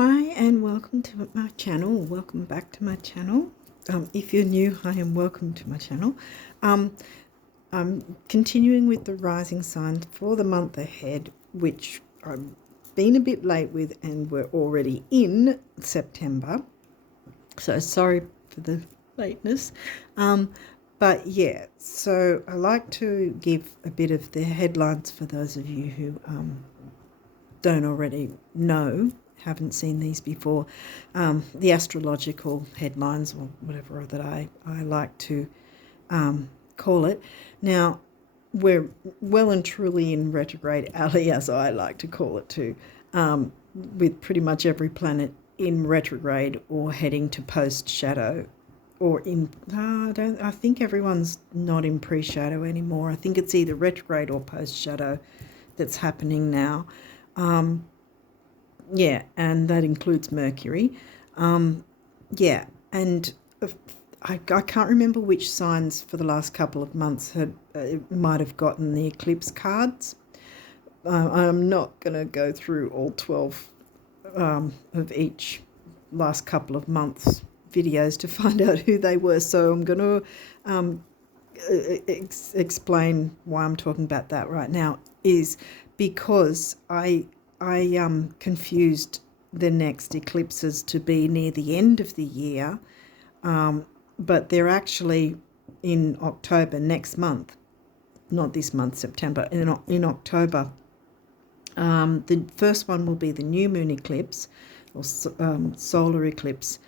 Hi and welcome to my channel. Welcome back to my channel. If you're new, hi and welcome to my channel. I'm continuing with the rising signs for the month ahead, which I've been a bit late with, and we're already in September. So sorry for the lateness. But yeah, so I like to give a bit of the headlines for those of you who don't already know, haven't seen these before, the astrological headlines or whatever that I like to call it. Now, we're well and truly in retrograde alley, as I like to call it too, with pretty much every planet in retrograde or heading to post-shadow or in, I think everyone's not in pre-shadow anymore. I think it's either retrograde or post-shadow that's happening now. Yeah, and that includes Mercury. Yeah, and I can't remember which signs for the last couple of months might have gotten the eclipse cards. I'm not going to go through all 12 of each last couple of months videos to find out who they were, so I'm going to explain why I'm talking about that right now is because I confused the next eclipses to be near the end of the year, but they're actually in October next month, not this month, September, in October. The first one will be the new moon eclipse or solar eclipse,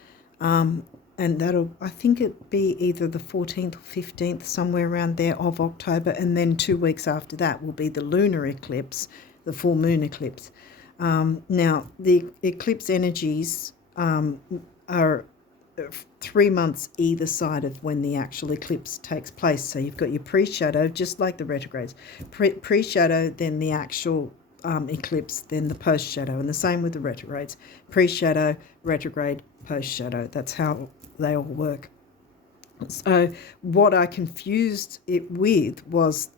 and that'll, I think it'll be either the 14th or 15th, somewhere around there of October, and then 2 weeks after that will be the lunar eclipse, the full moon eclipse. Now, the eclipse energies are 3 months either side of when the actual eclipse takes place. So you've got your pre-shadow, just like the retrogrades. Pre-shadow, then the actual eclipse, then the post-shadow, and the same with the retrogrades. Pre-shadow, retrograde, post-shadow. That's how they all work. So what I confused it with was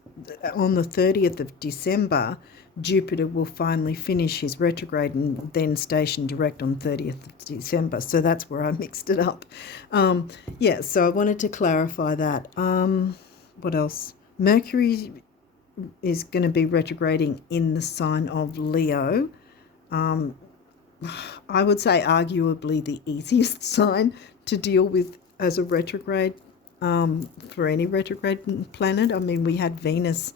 on the 30th of December, Jupiter will finally finish his retrograde and then station direct on 30th of December. So that's where I mixed it up. Yeah, so I wanted to clarify that. What else? Mercury is going to be retrograding in the sign of Leo. I would say arguably the easiest sign to deal with as a retrograde for any retrograde planet. I mean, we had Venus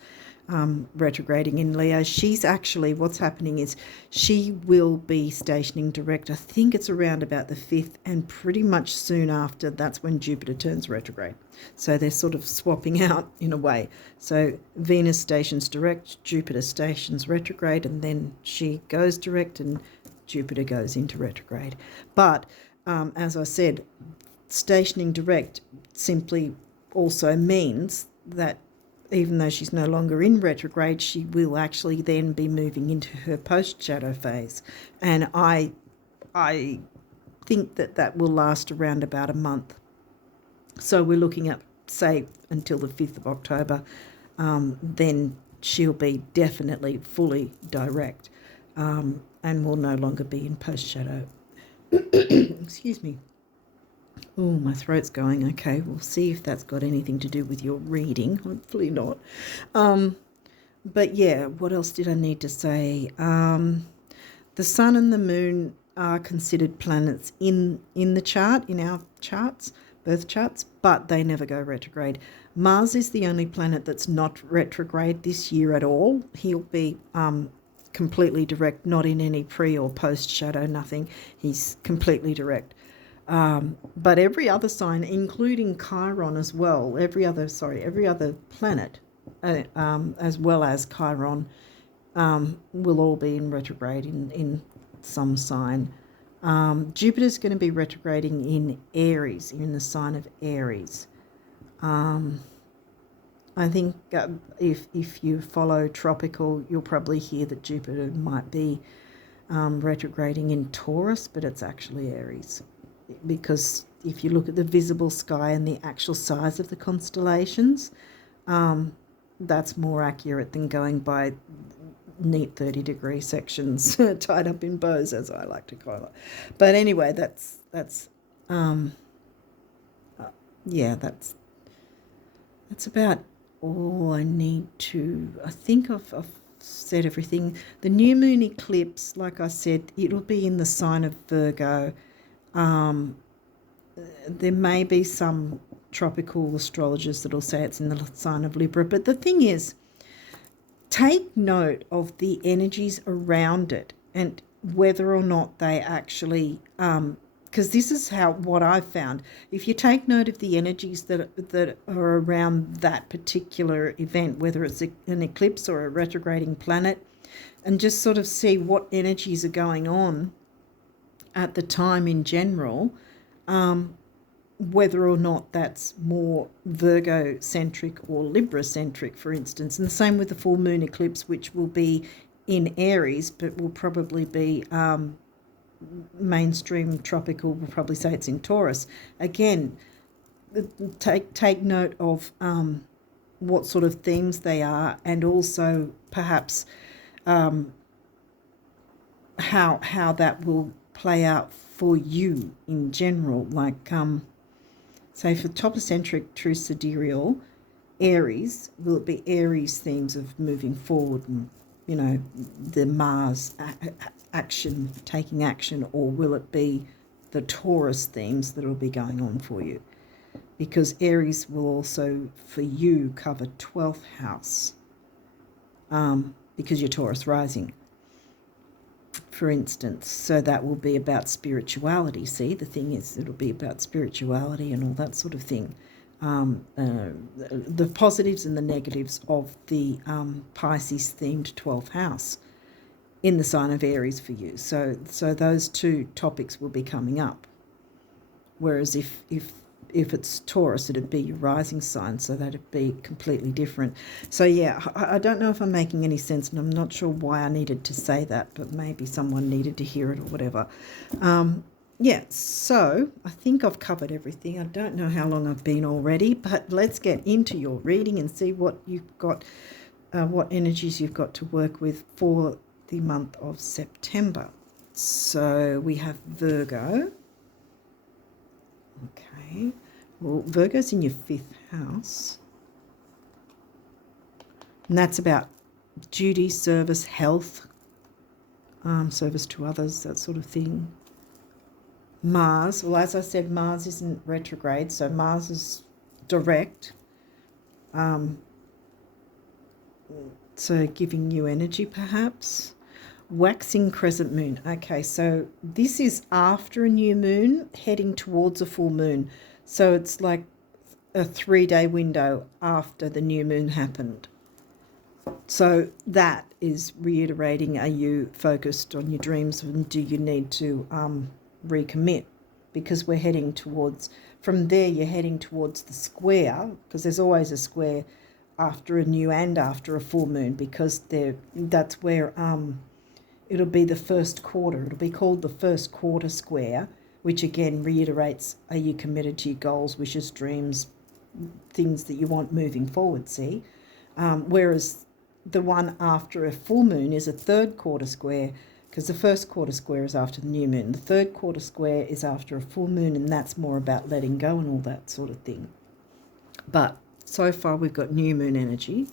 retrograding in Leo. She's actually, what's happening is she will be stationing direct. I think it's around about the 5th, and pretty much soon after, that's when Jupiter turns retrograde. So they're sort of swapping out in a way. So Venus stations direct, Jupiter stations retrograde, and then she goes direct and Jupiter goes into retrograde. But as I said, stationing direct simply also means that even though she's no longer in retrograde, she will actually then be moving into her post-shadow phase. And I think that will last around about a month. So we're looking at, say, until the 5th of October, then she'll be definitely fully direct and will no longer be in post-shadow. Excuse me. Oh, my throat's going. Okay, we'll see if that's got anything to do with your reading. Hopefully not. But yeah, what else did I need to say? The sun and the moon are considered planets in the chart, in our charts, birth charts, but they never go retrograde. Mars is the only planet that's not retrograde this year at all. He'll be completely direct, not in any pre or post shadow, nothing. He's completely direct. But every other sign, including Chiron as well, every other planet, as well as Chiron, will all be in retrograde in some sign. Jupiter's going to be retrograding in Aries, in the sign of Aries. I think if you follow tropical, you'll probably hear that Jupiter might be retrograding in Taurus, but it's actually Aries. Because if you look at the visible sky and the actual size of the constellations, that's more accurate than going by neat 30-degree sections tied up in bows, as I like to call it. But anyway, that's about all I need to. I think I've said everything. The new moon eclipse, like I said, it'll be in the sign of Virgo. There may be some tropical astrologers that'll say it's in the sign of Libra, but the thing is, take note of the energies around it and whether or not they actually, because this is what I've found. If you take note of the energies that are around that particular event, whether it's an eclipse or a retrograding planet, and just sort of see what energies are going on at the time in general, whether or not that's more Virgo-centric or Libra-centric, for instance. And the same with the full moon eclipse, which will be in Aries, but will probably be mainstream tropical. We'll probably say it's in Taurus. Again, take note of what sort of themes they are, and also perhaps how that will play out for you in general. Like, say for topocentric true sidereal Aries, will it be Aries themes of moving forward and, the Mars action, taking action, or will it be the Taurus themes that will be going on for you? Because Aries will also, for you, cover 12th house, because you're Taurus rising, for instance. So that will be about spirituality. See, the thing is, it'll be about spirituality and all that sort of thing. The positives and the negatives of the Pisces themed 12th house in the sign of Aries for you. So those two topics will be coming up. Whereas if it's Taurus, it'd be your rising sign, so that'd be completely different. So yeah, I don't know if I'm making any sense, and I'm not sure why I needed to say that, but maybe someone needed to hear it or whatever. Yeah, so I think I've covered everything. I don't know how long I've been already, but let's get into your reading and see what you've got, what energies you've got to work with for the month of September. So we have Virgo. Okay, well, Virgo's in your 5th house, and that's about duty, service, health, service to others, that sort of thing. Mars, well, as I said, Mars isn't retrograde, so Mars is direct, so giving you energy perhaps. Waxing crescent moon. Okay, so this is after a new moon heading towards a full moon. So it's like a 3-day window after the new moon happened. So that is reiterating, are you focused on your dreams, and do you need to recommit? Because we're heading towards, from there you're heading towards the square, because there's always a square after a new and after a full moon, because that's where it'll be the first quarter. It'll be called the first quarter square, which again reiterates, are you committed to your goals, wishes, dreams, things that you want moving forward, see? Whereas the one after a full moon is a third quarter square, because the first quarter square is after the new moon. The third quarter square is after a full moon, and that's more about letting go and all that sort of thing. But so far we've got new moon energy.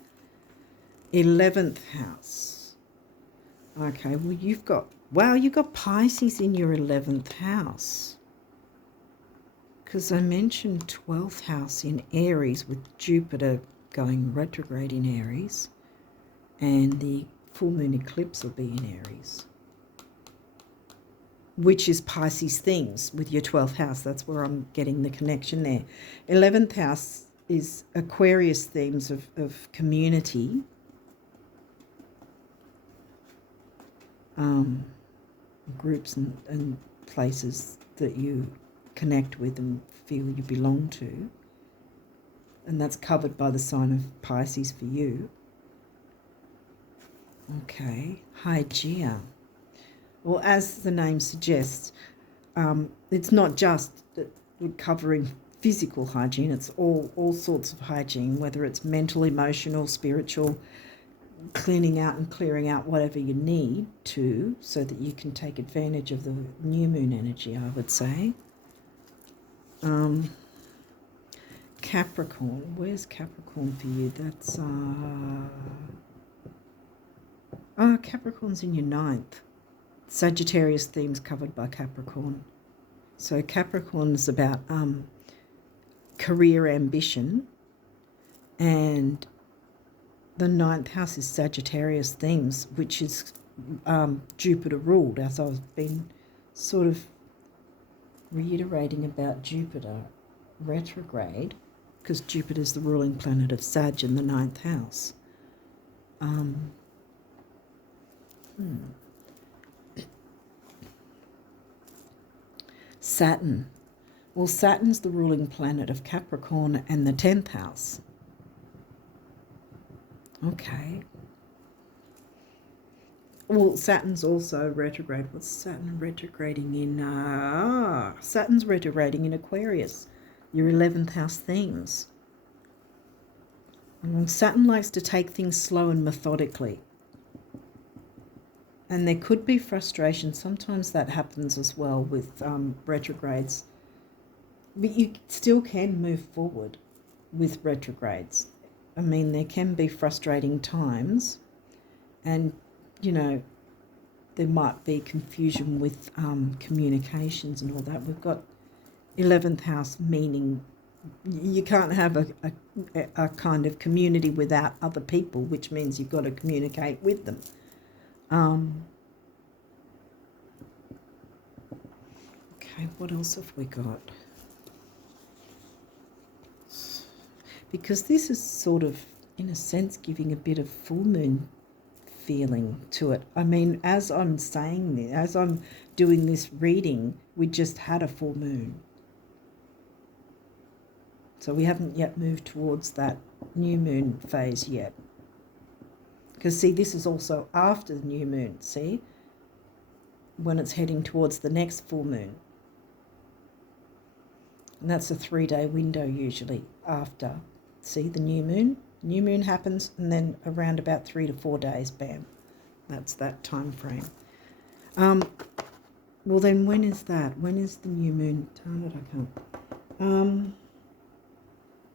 11th house. Okay, well, you've got Pisces in your 11th house. Because I mentioned 12th house in Aries with Jupiter going retrograde in Aries. And the full moon eclipse will be in Aries, which is Pisces themes with your 12th house. That's where I'm getting the connection there. 11th house is Aquarius themes of community. Groups and places that you connect with and feel you belong to, and that's covered by the sign of Pisces for you. Okay, Hygeia. Well, as the name suggests, it's not just that we're covering physical hygiene, it's all sorts of hygiene, whether it's mental, emotional, spiritual, cleaning out and clearing out whatever you need to so that you can take advantage of the new moon energy, I would say. Capricorn. Where's Capricorn for you? That's Capricorn's in your 9th. Sagittarius themes covered by Capricorn. So Capricorn is about career ambition, and the 9th house is Sagittarius themes, which is Jupiter ruled, as I've been sort of reiterating about Jupiter retrograde, because Jupiter is the ruling planet of Sag in the 9th house. Saturn. Well, Saturn's the ruling planet of Capricorn and the 10th house. Okay. Well, Saturn's also retrograde. What's Saturn retrograding in? Saturn's retrograding in Aquarius, your 11th house themes. Saturn likes to take things slow and methodically. And there could be frustration. Sometimes that happens as well with retrogrades. But you still can move forward with retrogrades. I mean, there can be frustrating times, and, you know, there might be confusion with communications and all that. We've got 11th house, meaning you can't have a kind of community without other people, which means you've got to communicate with them. Okay, what else have we got? Because this is sort of, in a sense, giving a bit of full moon feeling to it. I mean, as I'm saying this, as I'm doing this reading, we just had a full moon. So we haven't yet moved towards that new moon phase yet. Because, see, this is also after the new moon, see? When it's heading towards the next full moon. And that's a 3-day window usually after. See, the new moon? New moon happens, and then around about 3 to 4 days, bam. That's that time frame. Well, then when is that? When is the new moon? Darn it, I can't.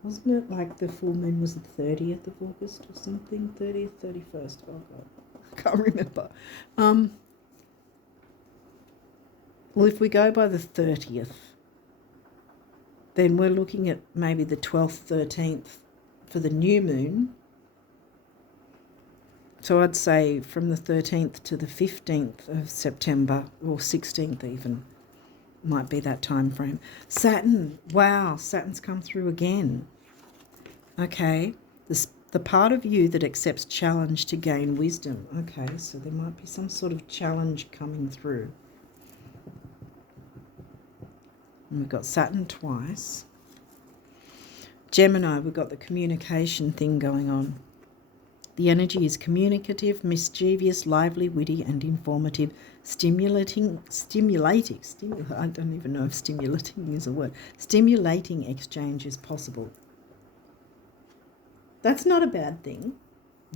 Wasn't it like the full moon was the 30th of August or something? 30th, 31st? Oh, God. I can't remember. Well, if we go by the 30th, then we're looking at maybe the 12th, 13th for the new moon. So I'd say from the 13th to the 15th of September, or 16th even, might be that time frame. Saturn, wow, Saturn's come through again. Okay, the part of you that accepts challenge to gain wisdom. Okay, so there might be some sort of challenge coming through. And we've got Saturn twice. Gemini, we've got the communication thing going on. The energy is communicative, mischievous, lively, witty, and informative, stimulating, I don't even know if stimulating is a word. Stimulating exchange is possible. That's not a bad thing.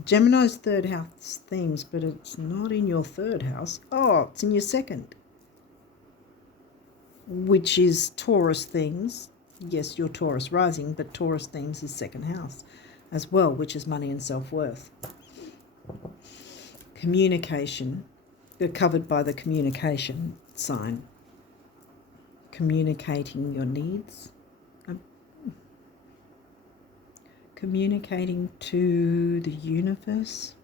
Gemini's 3rd house themes, but it's not in your 3rd house. Oh, it's in your 2nd. Which is Taurus themes. Yes, you're Taurus rising, but Taurus themes is 2nd house as well, which is money and self-worth. Communication, you're covered by the communication sign. Communicating your needs. Communicating to the universe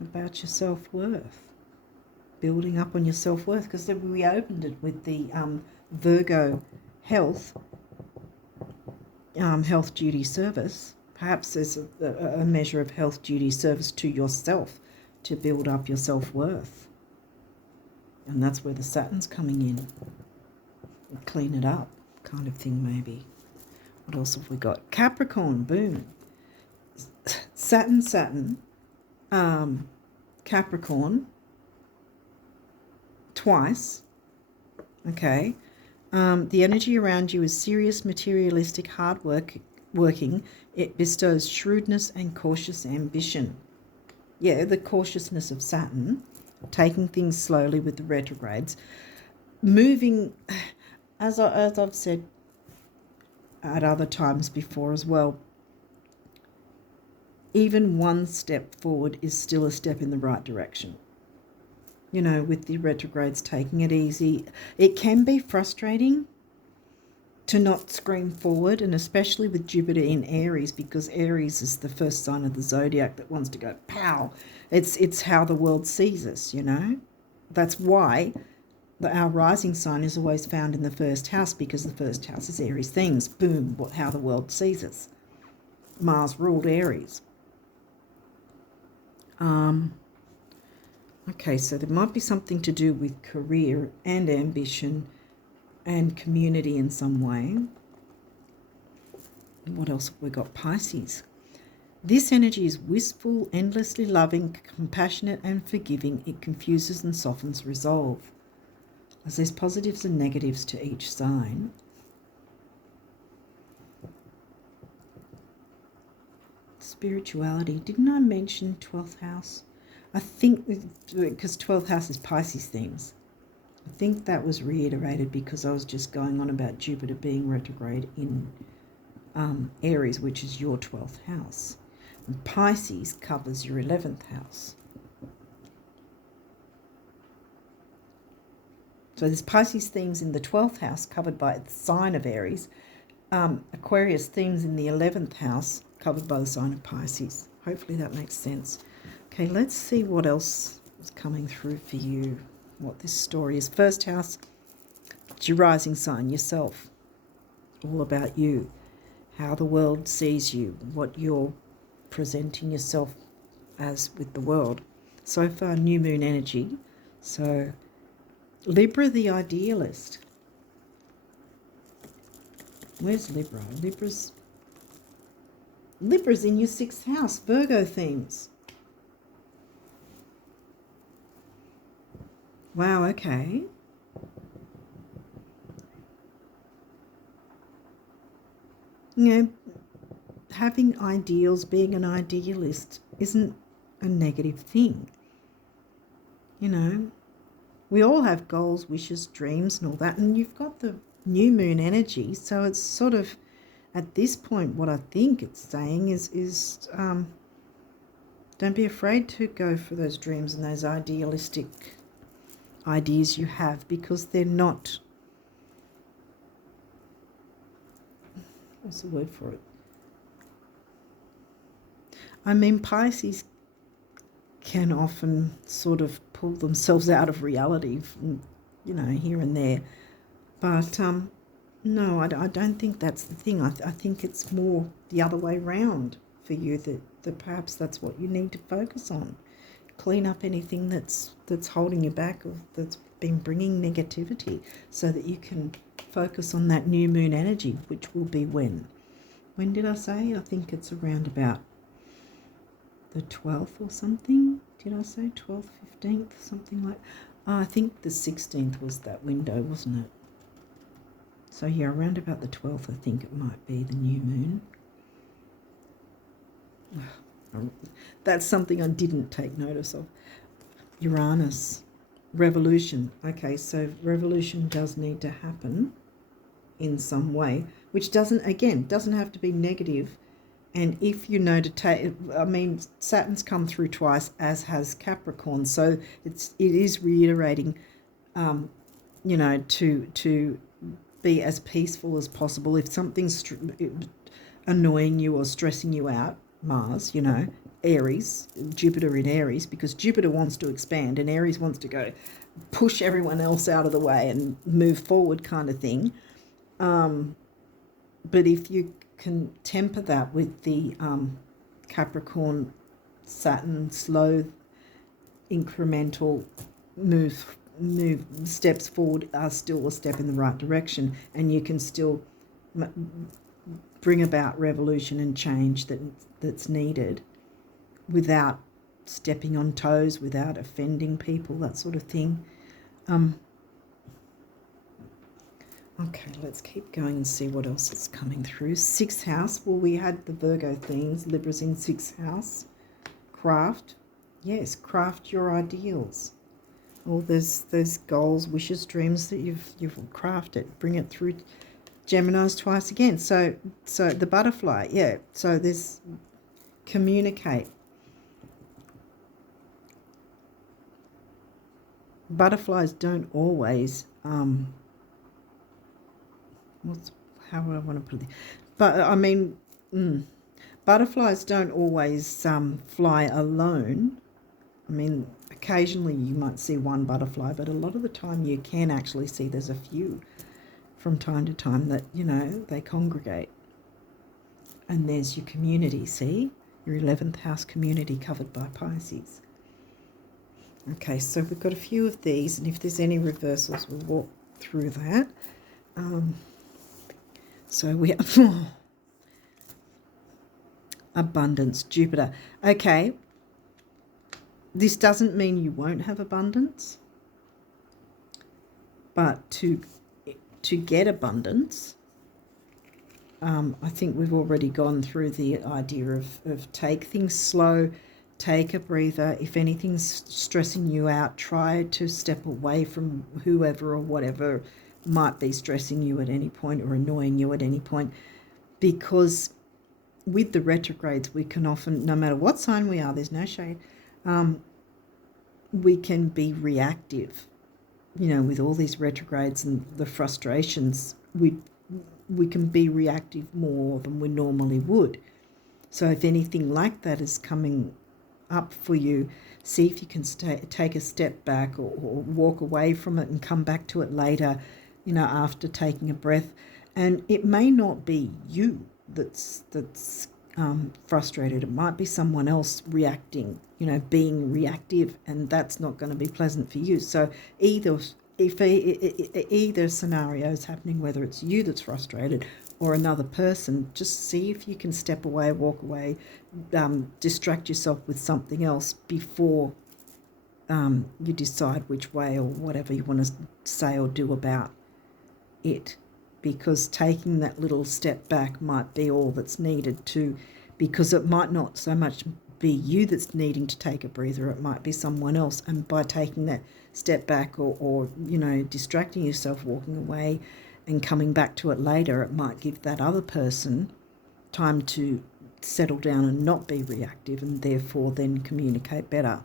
about your self-worth. Building up on your self-worth, because then we opened it with the Virgo health duty service. Perhaps there's a measure of health duty service to yourself to build up your self-worth. And that's where the Saturn's coming in. Clean it up kind of thing, maybe. What else have we got? Capricorn, boom. Saturn, Capricorn, twice. Okay. The energy around you is serious, materialistic, working. It bestows shrewdness and cautious ambition. Yeah, the cautiousness of Saturn, taking things slowly with the retrogrades, moving, as I've said at other times before as well, even one step forward is still a step in the right direction. You know, with the retrogrades, taking it easy. It can be frustrating to not scream forward, and especially with Jupiter in Aries, because Aries is the first sign of the zodiac that wants to go pow. It's how the world sees us, you know. That's why our rising sign is always found in the first house, because the first house is Aries things. Boom, how the world sees us. Mars ruled Aries. Okay, so there might be something to do with career and ambition and community in some way. What else have we got? Pisces. This energy is wistful, endlessly loving, compassionate and forgiving. It confuses and softens resolve. As there's positives and negatives to each sign. Spirituality. Didn't I mention 12th house? I think, because 12th house is Pisces themes. I think that was reiterated because I was just going on about Jupiter being retrograde in Aries, which is your 12th house. And Pisces covers your 11th house. So there's Pisces themes in the 12th house covered by the sign of Aries. Aquarius themes in the 11th house covered by the sign of Pisces. Hopefully that makes sense. Okay, let's see what else is coming through for you. What this story is. First house, it's your rising sign, yourself. All about you. How the world sees you. What you're presenting yourself as with the world. So far, new moon energy. So, Libra, the idealist. Where's Libra? Libra's in your 6th house. Virgo themes. Wow, okay. You know, having ideals, being an idealist isn't a negative thing. You know, we all have goals, wishes, dreams and all that, and you've got the new moon energy, so it's sort of, at this point, what I think it's saying is don't be afraid to go for those dreams and those idealistic ideas you have, because they're not, what's the word for it? I mean, Pisces can often sort of pull themselves out of reality, you know, here and there. But no, I don't think that's the thing. I think it's more the other way round for you, that perhaps that's what you need to focus on. Clean up anything that's holding you back, or that's been bringing negativity, so that you can focus on that new moon energy, which will be when did I say? I think it's around about the 12th or something. Did I say 12th, 15th, something like? I think the 16th was that window, wasn't it? So yeah, around about the 12th, I think it might be the new moon. That's something I didn't take notice of. Uranus, revolution. Okay, so revolution does need to happen in some way, which doesn't have to be negative. And if you know to take, I mean, Saturn's come through twice, as has Capricorn, so it is reiterating, you know, to be as peaceful as possible. If something's annoying you or stressing you out, Mars, you know, Aries, Jupiter in Aries, because Jupiter wants to expand and Aries wants to go push everyone else out of the way and move forward, kind of thing. But if you can temper that with the Capricorn, Saturn, slow, incremental steps forward are still a step in the right direction, and you can still bring about revolution and change that's needed without stepping on toes, without offending people, that sort of thing. Okay, let's keep going and see what else is coming through. 6th house. Well, we had the Virgo themes. Libra's in 6th house. Craft. Yes, craft your ideals. All those goals, wishes, dreams that you've crafted. Bring it through Gemini's twice again. So the butterfly, yeah. So there's communicate. Butterflies don't always how would I want to put it? But I mean, butterflies don't always fly alone. I mean, occasionally you might see one butterfly, but a lot of the time you can actually see there's a few from time to time that, you know, they congregate. And there's your community, see? Your 11th house community covered by Pisces. Okay, so we've got a few of these, and if there's any reversals, we'll walk through that. So we have abundance, Jupiter. Okay, this doesn't mean you won't have abundance, but to get abundance, I think we've already gone through the idea of take things slow, take a breather. If anything's stressing you out, try to step away from whoever or whatever might be stressing you at any point or annoying you at any point, because with the retrogrades we can often, no matter what sign we are, there's no shade, we can be reactive, you know, with all these retrogrades and the frustrations. We can be reactive more than we normally would. So if anything like that is coming up for you, see if you can take a step back or walk away from it and come back to it later, you know, after taking a breath. And it may not be you that's frustrated. It might be someone else reacting, you know, being reactive, and that's not going to be pleasant for you. So either scenario is happening, whether it's you that's frustrated or another person, just see if you can step away, walk away, distract yourself with something else before you decide which way or whatever you want to say or do about it. Because taking that little step back might be all that's needed because it might not so much be you that's needing to take a breather, it might be someone else. And by taking that step back or you know, distracting yourself, walking away and coming back to it later, it might give that other person time to settle down and not be reactive, and therefore then communicate better.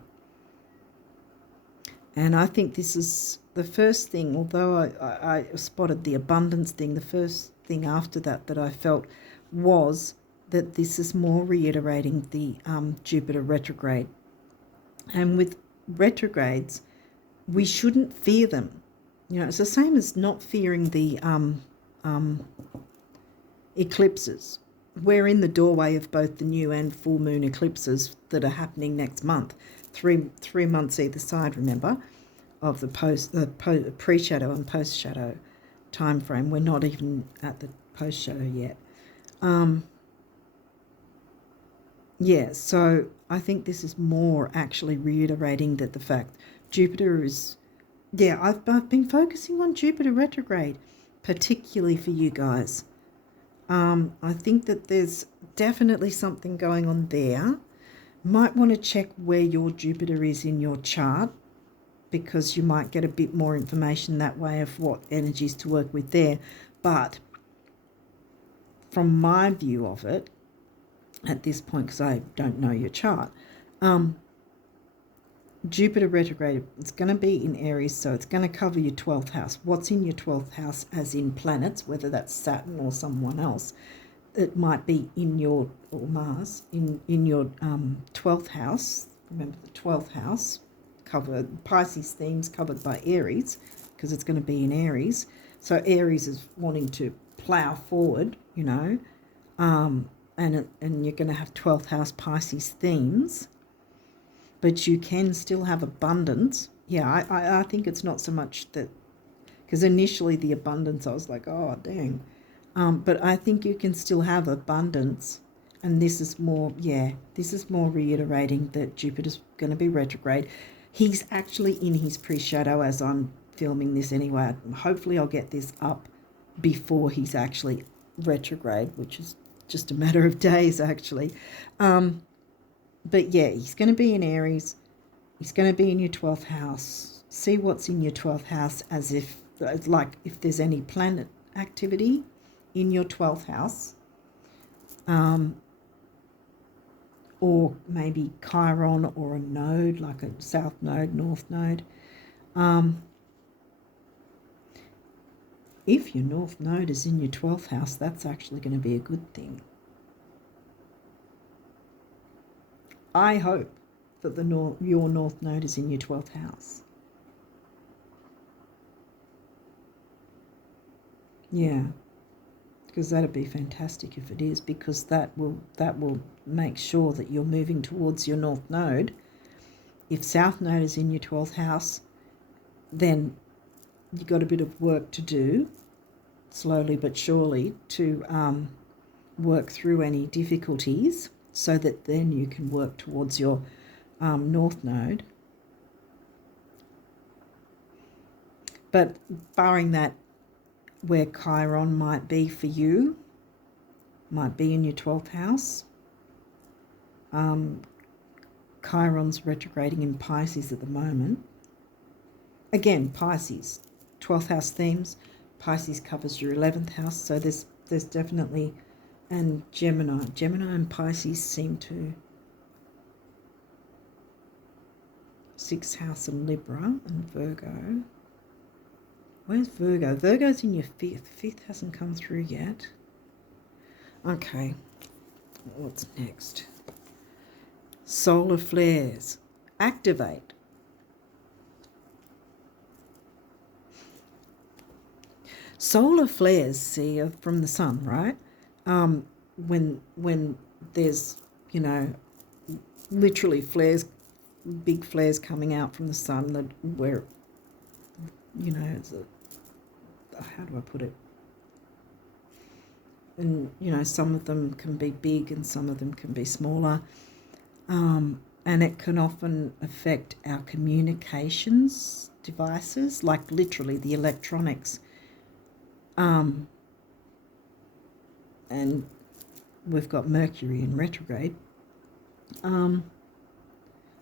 And I think this is the first thing, although I spotted the abundance thing, the first thing after that I felt was that this is more reiterating the Jupiter retrograde. And with retrogrades, we shouldn't fear them. You know, it's the same as not fearing the eclipses. We're in the doorway of both the new and full moon eclipses that are happening next month. Three months either side, remember, of the pre-shadow and post-shadow time frame. We're not even at the post-shadow yet. Yeah, so I think this is more actually reiterating that the fact Jupiter is, yeah, I've been focusing on Jupiter retrograde, particularly for you guys. I think that there's definitely something going on there. Might want to check where your Jupiter is in your chart, because you might get a bit more information that way of what energies to work with there. But from my view of it, at this point, because I don't know your chart, Jupiter retrograde, it's going to be in Aries, so it's going to cover your 12th house. What's in your 12th house, as in planets, whether that's Saturn or someone else, it might be in your, or Mars, in your 12th house. Remember, the 12th house, covered, Pisces themes covered by Aries, because it's going to be in Aries. So Aries is wanting to plow forward, you know, and you're going to have 12th house Pisces themes. But you can still have abundance. Yeah, I think it's not so much that, because initially the abundance, I was like, oh, dang. But I think you can still have abundance. And this is more, this is more reiterating that Jupiter's going to be retrograde. He's actually in his pre-shadow as I'm filming this anyway. Hopefully I'll get this up before he's actually retrograde, which is just a matter of days, actually. But yeah, he's going to be in Aries. It's going to be in your 12th house. See what's in your 12th house as if, like, if there's any planet activity in your 12th house. Or maybe Chiron or a node, like a south node, north node. If your north node is in your 12th house, that's actually going to be a good thing. I hope that your north node is in your 12th house. Yeah, because that'd be fantastic if it is, because that will make sure that you're moving towards your north node. If south node is in your 12th house, then you've got a bit of work to do, slowly but surely, to work through any difficulties, so that then you can work towards your north node. But barring that, where Chiron might be for you, might be in your 12th house. Chiron's retrograding in Pisces at the moment. Again, Pisces, 12th house themes. Pisces covers your 11th house, so there's definitely, and Gemini and Pisces seem to, 6th house and Libra and Virgo. Where's Virgo? Virgo's in your 5th. 5th hasn't come through yet. Okay, what's next? Solar flares. Activate. Solar flares, see, are from the sun, right? When there's, literally flares, big flares coming out from the sun, that where, it's how do I put it? And, some of them can be big and some of them can be smaller. And it can often affect our communications devices, like literally the electronics. And we've got Mercury in retrograde.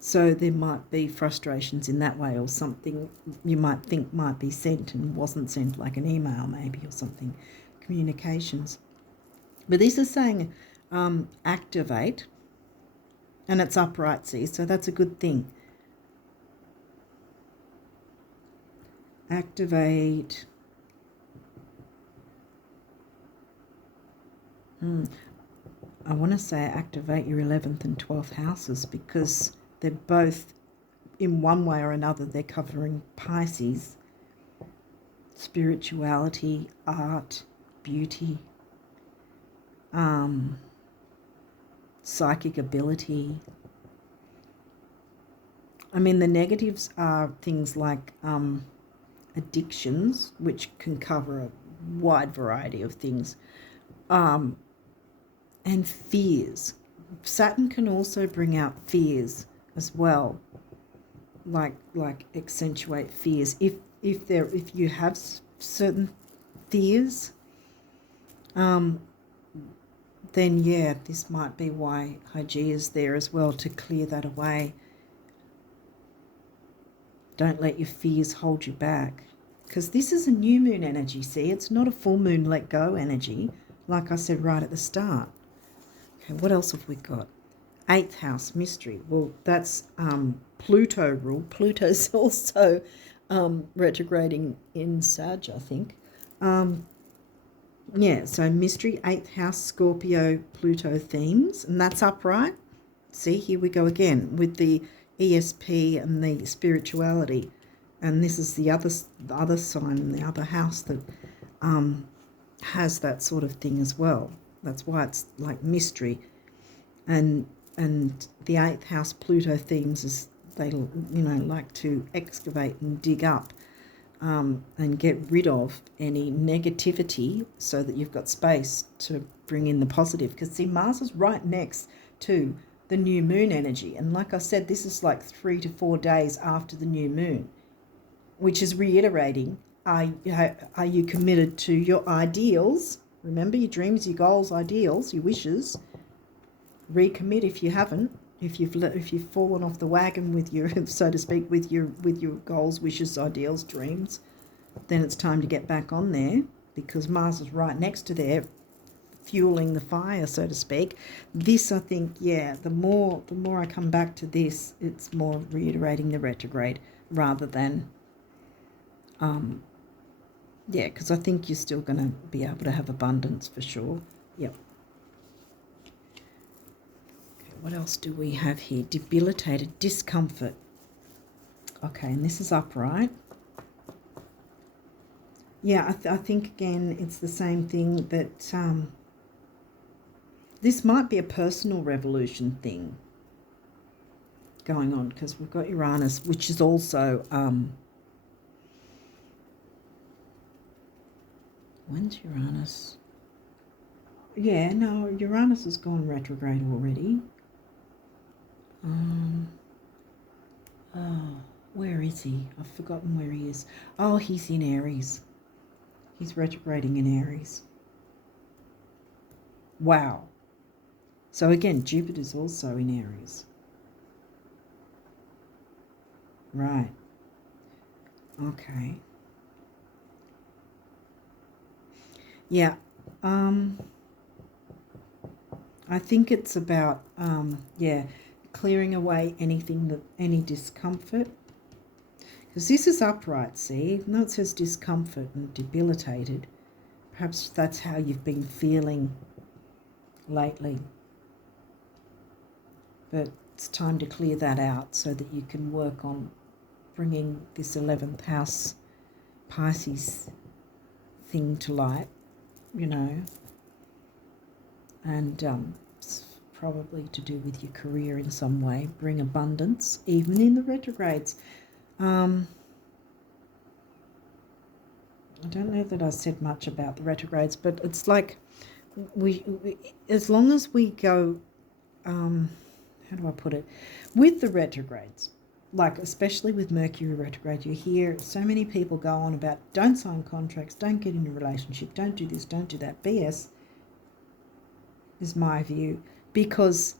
So there might be frustrations in that way, or something you might think might be sent and wasn't sent, like an email maybe or something, communications. But this is saying activate, and it's upright, see, so that's a good thing. Activate. I want to say activate your 11th and 12th houses, because they're both, in one way or another, they're covering Pisces, spirituality, art, beauty, psychic ability. I mean, the negatives are things like addictions, which can cover a wide variety of things, and fears. Saturn can also bring out fears as well, like accentuate fears. If you have certain fears, then yeah, this might be why Hygeia is there as well, to clear that away. Don't let your fears hold you back, because this is a new moon energy, see, it's not a full moon let go energy, like I said right at the start. Okay, what else have we got? 8th house, mystery. Well, that's Pluto rule. Pluto's also retrograding in Sag, I think. Yeah, so mystery, 8th house, Scorpio, Pluto themes, and that's upright. See, here we go again with the ESP and the spirituality, and this is the other sign in the other house that has that sort of thing as well. That's why it's like mystery, and the 8th house Pluto themes is they like to excavate and dig up and get rid of any negativity, so that you've got space to bring in the positive. Because see, Mars is right next to the new moon energy, and like I said, this is like 3 to 4 days after the new moon, which is reiterating, are you committed to your ideals? Remember, your dreams, your goals, ideals, your wishes. Recommit if you haven't. If you've fallen off the wagon with your, so to speak, with your goals, wishes, ideals, dreams, then it's time to get back on there, because Mars is right next to there, fueling the fire, so to speak. This, I think, yeah, the more I come back to this, it's more reiterating the retrograde rather than, yeah, because I think you're still going to be able to have abundance for sure. Yep. Okay, what else do we have here? Debilitated, discomfort. Okay, and this is upright. Yeah, I think, again, it's the same thing that this might be a personal revolution thing going on, because we've got Uranus, which is also, when's Uranus? Yeah, no, Uranus has gone retrograde already. Oh, where is he? I've forgotten where he is. Oh, he's in Aries. He's retrograding in Aries. Wow. So again, Jupiter's also in Aries. Right. Okay. Yeah. I think it's about, yeah, clearing away any discomfort. Because this is upright, see? Even though it says discomfort and debilitated, perhaps that's how you've been feeling lately. But it's time to clear that out so that you can work on bringing this 11th house Pisces thing to light, you know. And it's probably to do with your career in some way. Bring abundance, even in the retrogrades. I don't know that I said much about the retrogrades, but it's like we as long as we go, how do I put it, with the retrogrades, like especially with Mercury retrograde, you hear so many people go on about don't sign contracts, don't get in a relationship, don't do this, don't do that. BS is my view, because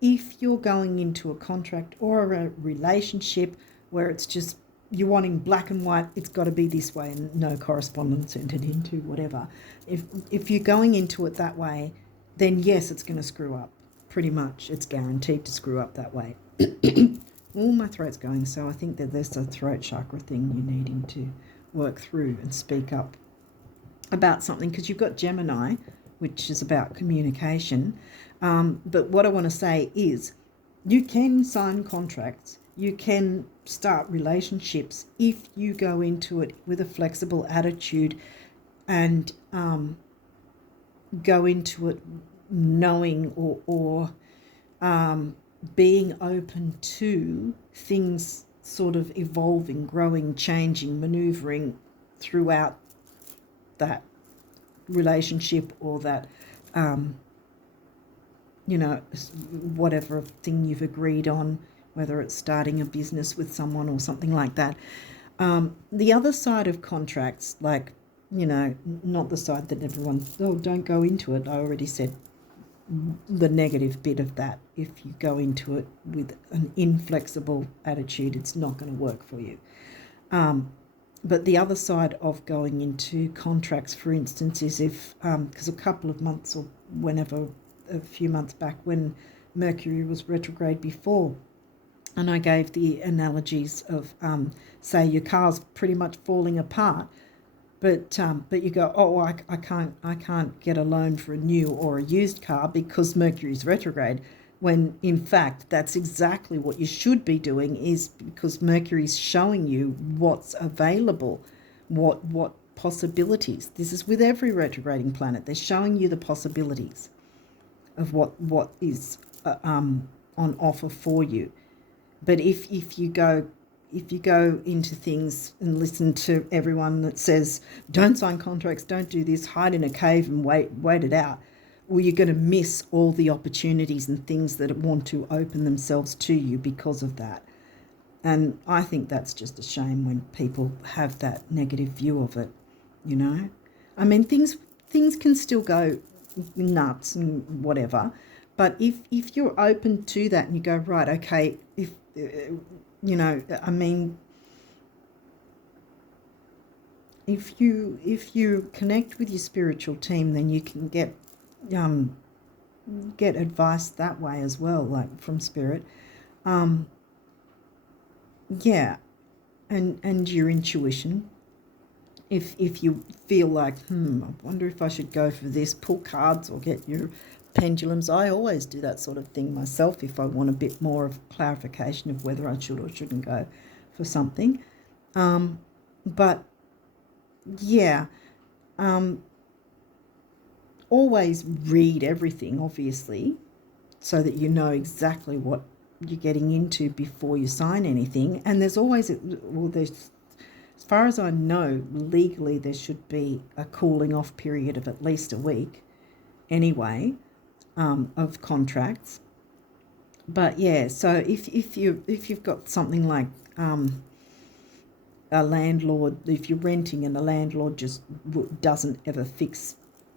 if you're going into a contract or a relationship where it's just you're wanting black and white, it's got to be this way and no correspondence entered into, whatever. If you're going into it that way, then yes, it's going to screw up. Pretty much, it's guaranteed to screw up that way. All my throat's going, so I think that there's a throat chakra thing you're needing to work through and speak up about something, because you've got Gemini, which is about communication. But what I want to say is you can sign contracts, you can start relationships if you go into it with a flexible attitude and go into it knowing or being open to things sort of evolving, growing, changing, maneuvering throughout that relationship or that, you know, whatever thing you've agreed on, whether it's starting a business with someone or something like that. The other side of contracts, like, you know, not the side that everyone, oh, don't go into it. I already said the negative bit of that. If you go into it with an inflexible attitude, it's not going to work for you. But the other side of going into contracts, for instance, is if, because a couple of months or whenever, a few months back when Mercury was retrograde before, and I gave the analogies of, say, your car's pretty much falling apart, but you go, oh, I can't get a loan for a new or a used car because Mercury's retrograde, when in fact that's exactly what you should be doing, is because Mercury's showing you what's available, what possibilities. This is with every retrograding planet. They're showing you the possibilities of what is on offer for you. But if you go into things and listen to everyone that says don't sign contracts, don't do this, hide in a cave and wait it out, well, you're going to miss all the opportunities and things that want to open themselves to you because of that. And I think that's just a shame when people have that negative view of it, you know. I mean, things can still go nuts and whatever, But if you're open to that and you go, right, okay, if you know, I mean, if you connect with your spiritual team, then you can get advice that way as well, like from spirit. Yeah, and your intuition. If you feel like, I wonder if I should go for this, pull cards or get your pendulums. I always do that sort of thing myself if I want a bit more of clarification of whether I should or shouldn't go for something. But yeah, always read everything, obviously, so that you know exactly what you're getting into before you sign anything. And there's always, as far as I know, legally there should be a cooling off period of at least a week anyway, of contracts. But yeah, so if you've got something like a landlord, if you're renting and the landlord just doesn't ever fix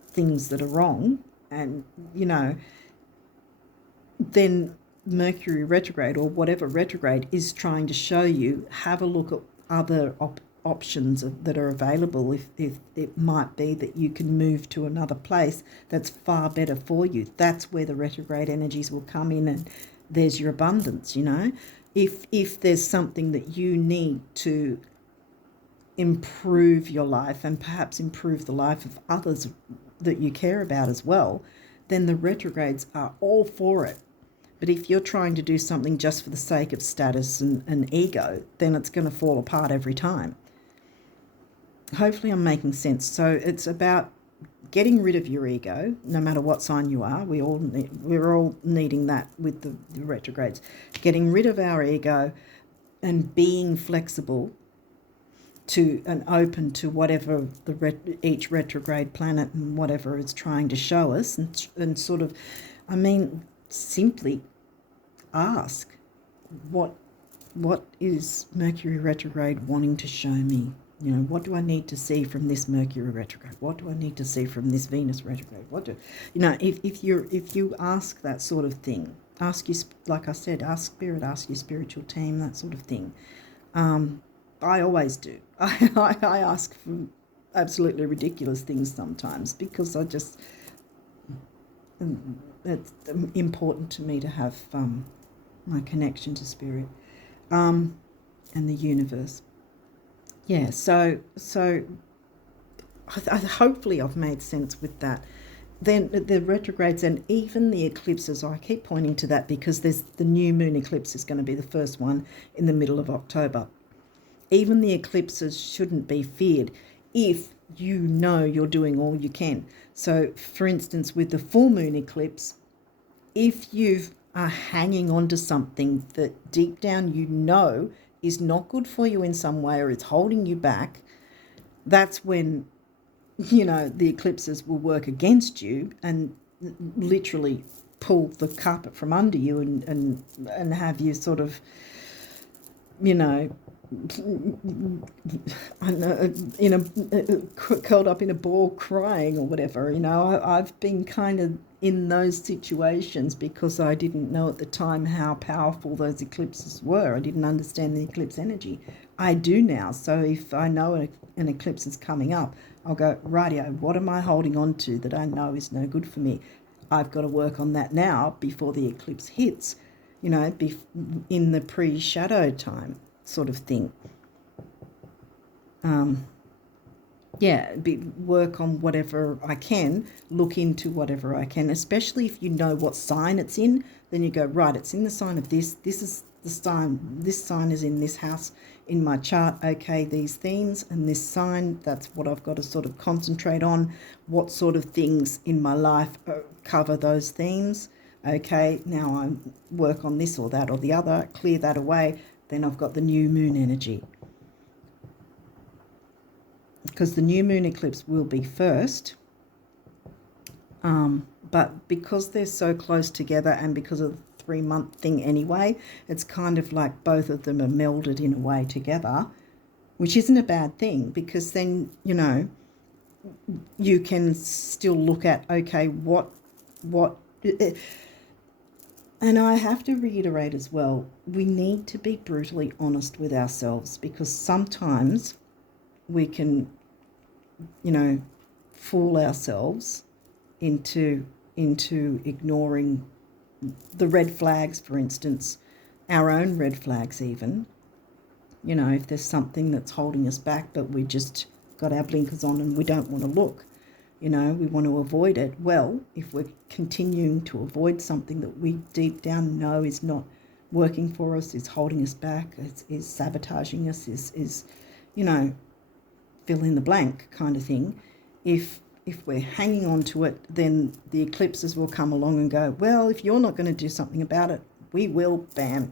things that are wrong, and you know, then Mercury retrograde or whatever retrograde is trying to show you, have a look at other options that are available. If it might be that you can move to another place that's far better for you, that's where the retrograde energies will come in, and there's your abundance. You know, if there's something that you need to improve your life and perhaps improve the life of others that you care about as well, then the retrogrades are all for it. But if you're trying to do something just for the sake of status and ego, then it's going to fall apart every time. Hopefully I'm making sense. So it's about getting rid of your ego, no matter what sign you are. We're all needing that with the retrogrades. Getting rid of our ego and being flexible to and open to whatever each retrograde planet and whatever is trying to show us, and sort of, I mean, simply ask, what is Mercury retrograde wanting to show me? You know, what do I need to see from this Mercury retrograde? What do I need to see from this Venus retrograde? If you ask that sort of thing, ask you, like I said, ask spirit, ask your spiritual team, that sort of thing. I always do. I ask for absolutely ridiculous things sometimes because it's important to me to have my connection to spirit and the universe. Yeah, so hopefully I've made sense with that. Then the retrogrades and even the eclipses, I keep pointing to that because there's the new moon eclipse is going to be the first one in the middle of October. Even the eclipses shouldn't be feared if you know you're doing all you can. So, for instance, with the full moon eclipse, if you are hanging on to something that deep down you know is not good for you in some way or it's holding you back, that's when, you know, the eclipses will work against you and literally pull the carpet from under you and have you sort of, you know, curled up in a ball crying or whatever. You know, I've been kind of in those situations because I didn't know at the time how powerful those eclipses were. I didn't understand the eclipse energy. I do now. So if I know an eclipse is coming up, I'll go, rightio, what am I holding on to that I know is no good for me? I've got to work on that now before the eclipse hits, you know, in the pre-shadow time sort of thing. Work on whatever I can, look into whatever I can, especially if you know what sign it's in. Then you go, right, it's in the sign of this is the sign, this sign is in this house in my chart. Okay, these themes and this sign, that's what I've got to sort of concentrate on. What sort of things in my life cover those themes? Okay, now I work on this or that or the other, clear that away. Then I've got the new moon energy, because the new moon eclipse will be first, but because they're so close together and because of the 3-month thing anyway, it's kind of like both of them are melded in a way together, which isn't a bad thing, because then, you know, you can still look at, okay, what And I have to reiterate as well, we need to be brutally honest with ourselves, because sometimes we can, fool ourselves into ignoring the red flags, for instance, our own red flags even. If there's something that's holding us back, but we just got our blinkers on and we don't want to look, we want to avoid it. Well, if we're continuing to avoid something that we deep down know is not working for us, is holding us back, is sabotaging us, is fill in the blank kind of thing, if we're hanging on to it, then the eclipses will come along and go, well, if you're not going to do something about it, we will, bam.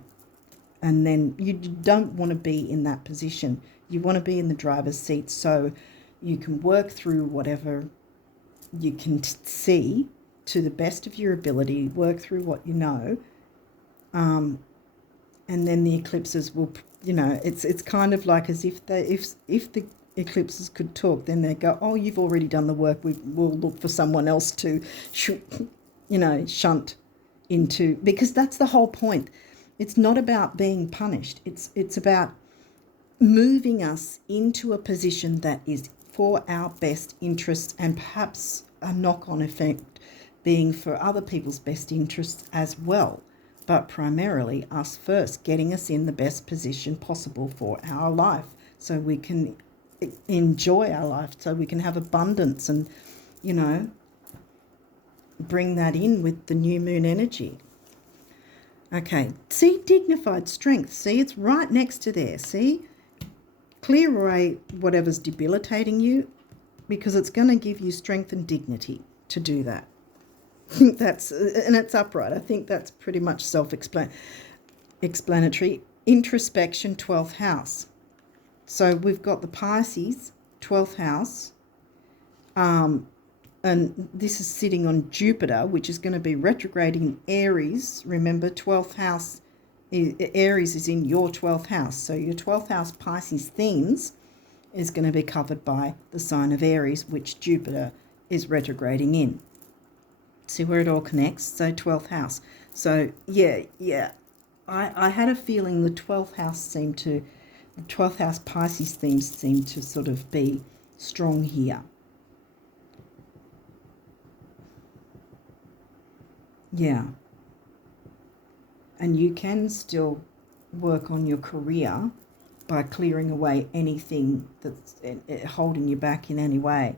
And then you don't want to be in that position. You want to be in the driver's seat so you can work through whatever you can see to the best of your ability, work through what you know, and then the eclipses will, it's kind of like as if if the eclipses could talk, then they go, oh, you've already done the work, we'll look for someone else to shunt into, because that's the whole point. It's not about being punished, it's about moving us into a position that is for our best interests, and perhaps a knock-on effect being for other people's best interests as well, but primarily us first, getting us in the best position possible for our life so we can enjoy our life, so we can have abundance and, bring that in with the new moon energy. Okay, see, dignified strength. See, it's right next to there. See, clear away whatever's debilitating you, because it's going to give you strength and dignity to do that. I think that's, and it's upright. I think that's pretty much self-explanatory. Introspection, 12th house. So we've got the Pisces, 12th house, and this is sitting on Jupiter, which is going to be retrograde in Aries. Remember, 12th house, Aries is in your 12th house. So your 12th house Pisces themes is going to be covered by the sign of Aries, which Jupiter is retrograding in. See where it all connects? So 12th house. So, yeah. I had a feeling the 12th house Pisces themes seem to sort of be strong here. Yeah. And you can still work on your career by clearing away anything that's holding you back in any way,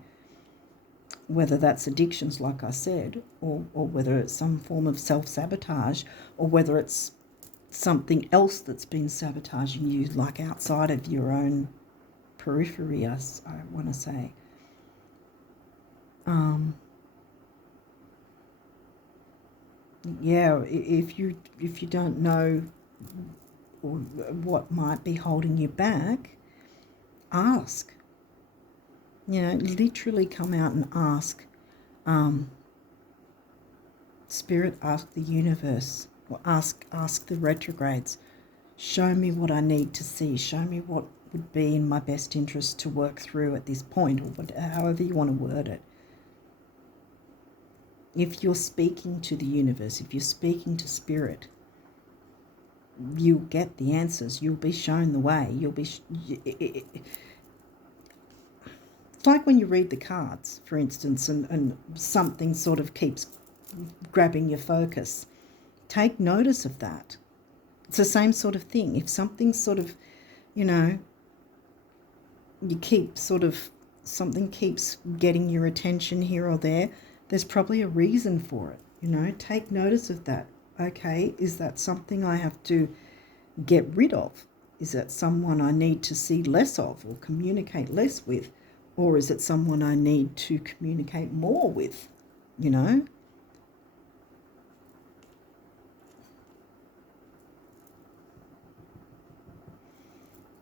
whether that's addictions, like I said, or whether it's some form of self-sabotage, or whether it's something else that's been sabotaging you, like outside of your own periphery, I want to say. Yeah, if you don't know what might be holding you back, ask. Literally come out and ask. Spirit, ask the universe, or ask the retrogrades. Show me what I need to see. Show me what would be in my best interest to work through at this point, or however you want to word it. If you're speaking to the universe, if you're speaking to spirit, you'll get the answers. You'll be shown the way. It's like when you read the cards, for instance, and something sort of keeps grabbing your focus. Take notice of that. It's the same sort of thing. If something sort of, you keep sort of, something keeps getting your attention here or there, there's probably a reason for it. Take notice of that. Okay, is that something I have to get rid of? Is that someone I need to see less of or communicate less with? Or is it someone I need to communicate more with?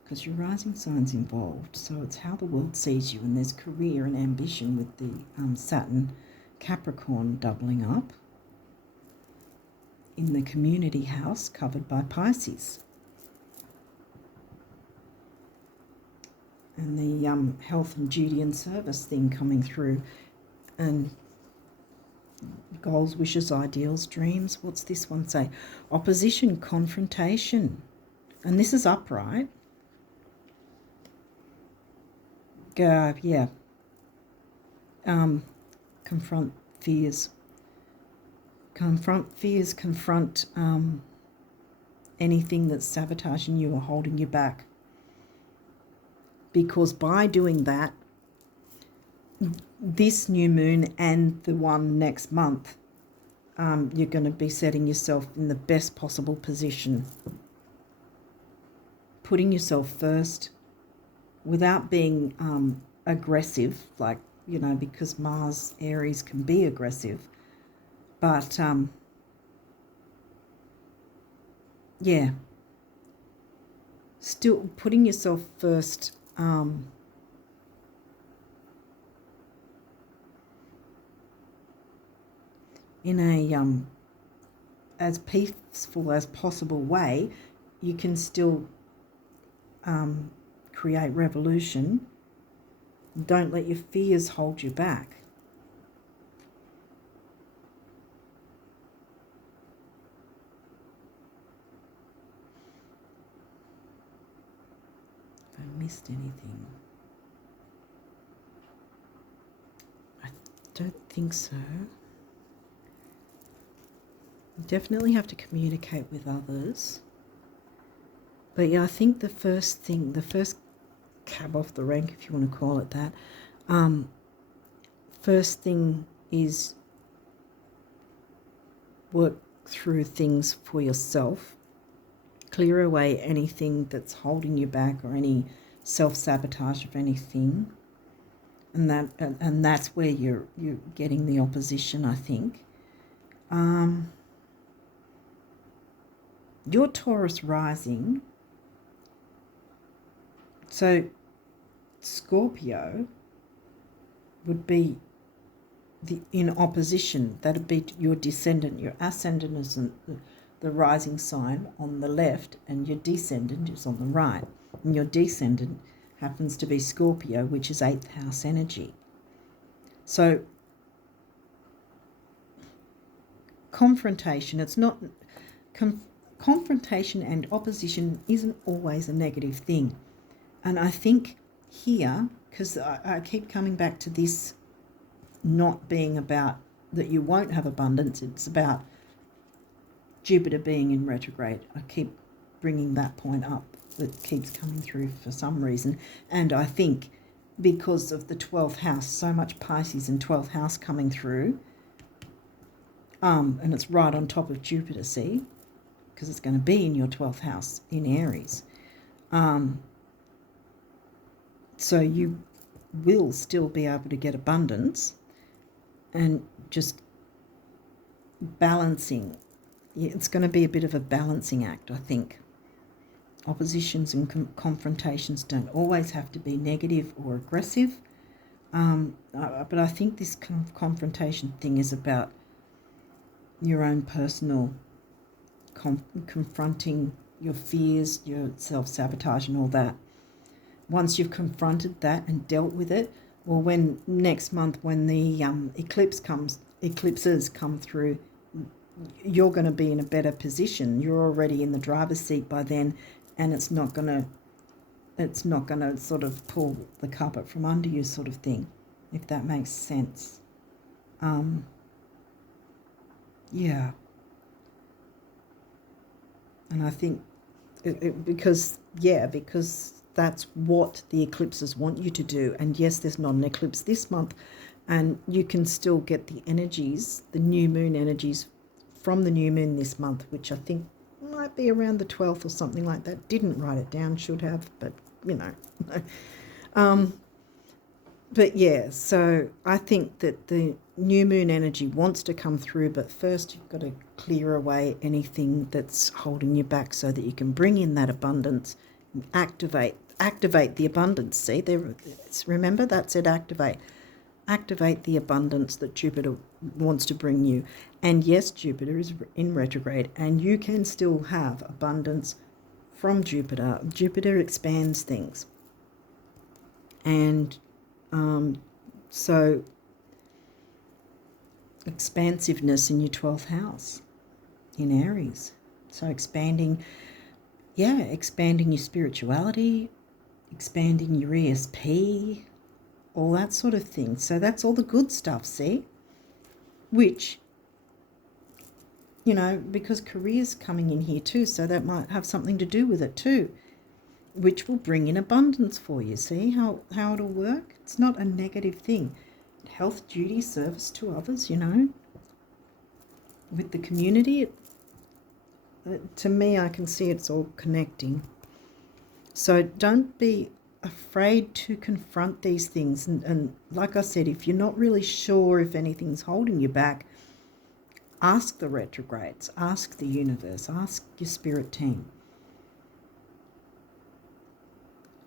Because your rising sign's involved, so it's how the world sees you, and there's career and ambition with the Saturn Capricorn doubling up in the community house covered by Pisces. And the health and duty and service thing coming through. And Goals, wishes, ideals, dreams. What's this one say? Opposition, confrontation. And this is upright. Yeah. Confront fears. Confront fears, confront anything that's sabotaging you or holding you back. Because by doing that, this new moon and the one next month, you're going to be setting yourself in the best possible position. Putting yourself first without being aggressive, like, you know, because Mars, Aries can be aggressive. But, yeah, still putting yourself first, in a as peaceful as possible way, you can still create revolution. Don't let your fears hold you back. If I missed anything, I don't think so. You definitely have to communicate with others. But yeah, I think the first cab off the rank, if you want to call it that, first thing is work through things for yourself. Clear away anything that's holding you back or any self-sabotage of anything. And that's where you're getting the opposition, I think. Your Taurus rising, so Scorpio would be in opposition. That would be your descendant. Your ascendant is the rising sign on the left, and your descendant is on the right. And your descendant happens to be Scorpio, which is 8th house energy. So confrontation, it's not... confrontation and opposition isn't always a negative thing. And I think here, because I keep coming back to this not being about that you won't have abundance, it's about Jupiter being in retrograde. I keep bringing that point up. That keeps coming through for some reason. And I think because of the 12th house, so much Pisces in 12th house coming through, and it's right on top of Jupiter, see? Because it's going to be in your 12th house in Aries. So you will still be able to get abundance, and just balancing. It's going to be a bit of a balancing act, I think. Oppositions and confrontations don't always have to be negative or aggressive. But I think this confrontation thing is about your own personal confronting your fears, your self-sabotage and all that. Once you've confronted that and dealt with it, well, when next month when the eclipses come through, you're going to be in a better position. You're already in the driver's seat by then, and it's not going to sort of pull the carpet from under you, sort of thing, if that makes sense. Yeah. And I think because that's what the eclipses want you to do. And yes, there's not an eclipse this month, and you can still get the energies, the new moon energies from the new moon this month, which I think might be around the 12th or something like that. Didn't write it down, should have, but you know. But yeah, so I think that the new moon energy wants to come through, but first you've got to clear away anything that's holding you back so that you can bring in that abundance and activate the abundance. See, remember that said activate the abundance that Jupiter wants to bring you. And yes, Jupiter is in retrograde, and you can still have abundance from Jupiter. Jupiter expands things, and so expansiveness in your 12th house in Aries. So expanding your spirituality, expanding your ESP, all that sort of thing. So that's all the good stuff, see? Which, because career's coming in here too, so that might have something to do with it too, which will bring in abundance for you. See how it'll work? It's not a negative thing. Health, duty, service to others, with the community. To me, I can see it's all connecting. So don't be afraid to confront these things. And like I said, if you're not really sure if anything's holding you back, ask the retrogrades, ask the universe, ask your spirit team.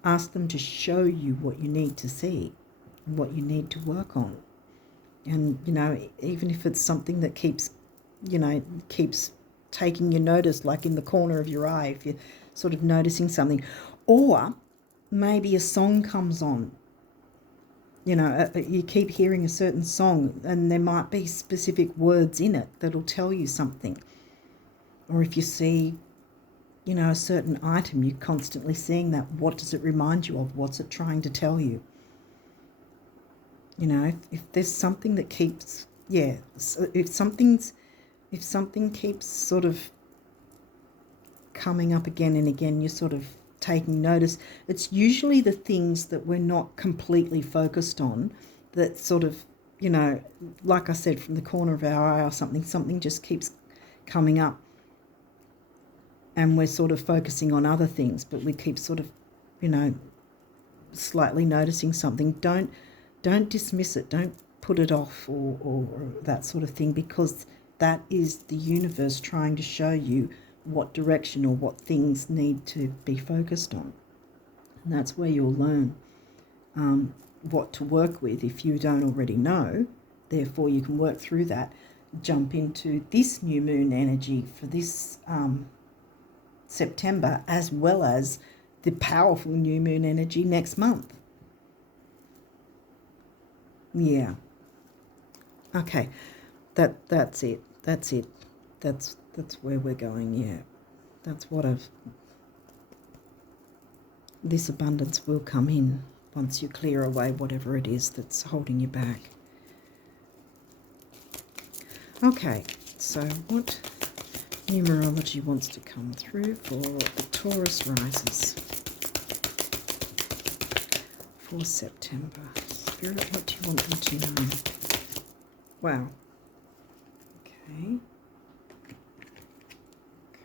Ask them to show you what you need to see, what you need to work on. And, even if it's something that keeps taking your notice, like in the corner of your eye, if you're sort of noticing something. Or maybe a song comes on. You keep hearing a certain song and there might be specific words in it that'll tell you something. Or if you see, a certain item, you're constantly seeing that. What does it remind you of? What's it trying to tell you? If there's something that keeps, if something keeps sort of coming up again and again, you're sort of taking notice. It's usually the things that we're not completely focused on that sort of, like I said, from the corner of our eye or something just keeps coming up. And we're sort of focusing on other things, but we keep sort of, slightly noticing something. Don't dismiss it. Don't put it off or that sort of thing, because that is the universe trying to show you what direction or what things need to be focused on. And that's where you'll learn what to work with if you don't already know. Therefore, you can work through that, jump into this new moon energy for this September, as well as the powerful new moon energy next month. Yeah. Okay. That's it. That's where we're going. Yeah. That's what this abundance will come in once you clear away whatever it is that's holding you back. Okay. So what numerology wants to come through for the Taurus risers for September? Spirit, what do you want them to know? Wow. Okay.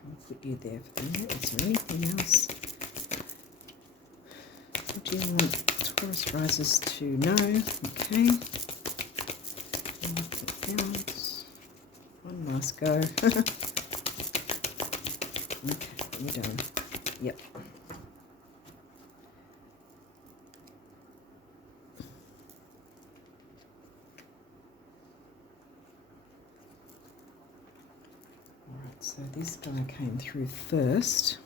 I'll put you there for the minute. Is there anything else? What do you want Taurus risers to know? Okay. One last go. Okay, you're done. Yep. Alright, so this guy came through first.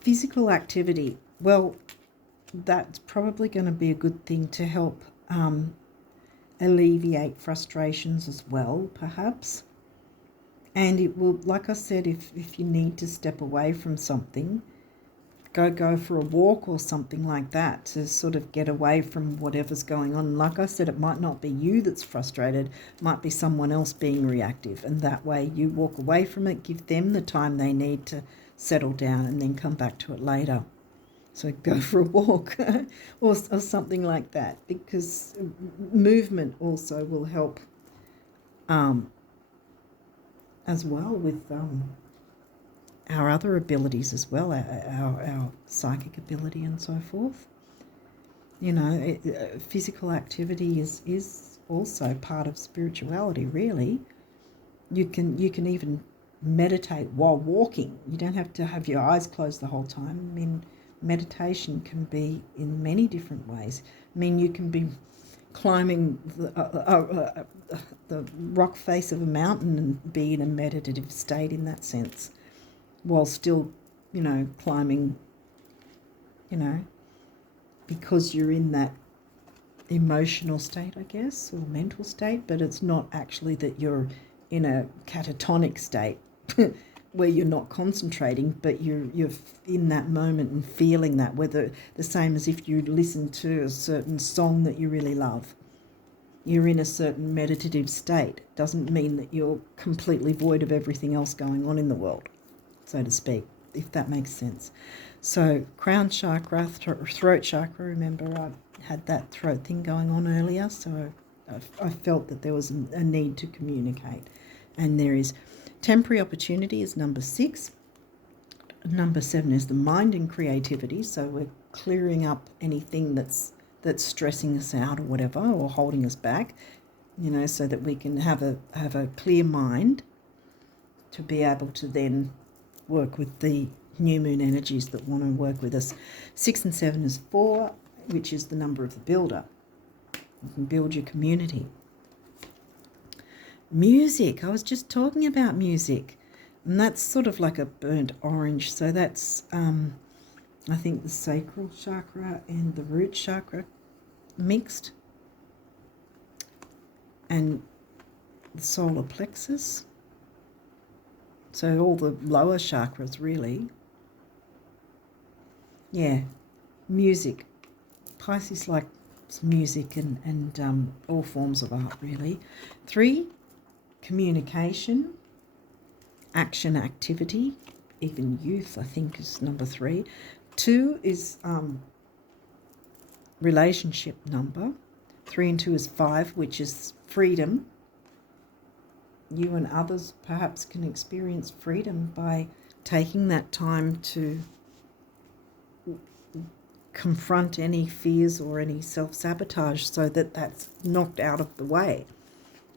Physical activity. Well, that's probably going to be a good thing to help alleviate frustrations as well, perhaps. And it will, like I said, if you need to step away from something, go for a walk or something like that to sort of get away from whatever's going on. And like I said, it might not be you that's frustrated, it might be someone else being reactive. And that way you walk away from it, give them the time they need to settle down and then come back to it later. So go for a walk or something like that, because movement also will help as well with our other abilities as well, our psychic ability and so forth. Physical activity is also part of spirituality, really. You can even meditate while walking. You don't have to have your eyes closed the whole time. I mean, meditation can be in many different ways. I mean, you can be climbing the rock face of a mountain and be in a meditative state in that sense, while still, climbing, because you're in that emotional state, I guess, or mental state, but it's not actually that you're in a catatonic state where you're not concentrating, but you're in that moment and feeling that, whether the same as if you listen to a certain song that you really love. You're in a certain meditative state. Doesn't mean that you're completely void of everything else going on in the world, so to speak, if that makes sense. So crown chakra, throat chakra, remember I had that throat thing going on earlier, so I felt that there was a need to communicate. And there is temporary opportunity is number 6. Number 7 is the mind and creativity, so we're clearing up anything that's stressing us out or whatever, or holding us back, so that we can have a clear mind to be able to then work with the new moon energies that want to work with us. 6 and 7 is 4, which is the number of the builder. You can build your community. Music. I was just talking about music, and that's sort of like a burnt orange. So that's, I think, the sacral chakra and the root chakra mixed, and the solar plexus. So all the lower chakras, really. Yeah, music. Pisces likes music and all forms of art, really. 3, communication, action, activity, even youth, I think, is number 3. 2 is relationship number. 3 and 2 is 5, which is freedom. You and others perhaps can experience freedom by taking that time to confront any fears or any self-sabotage, so that that's knocked out of the way,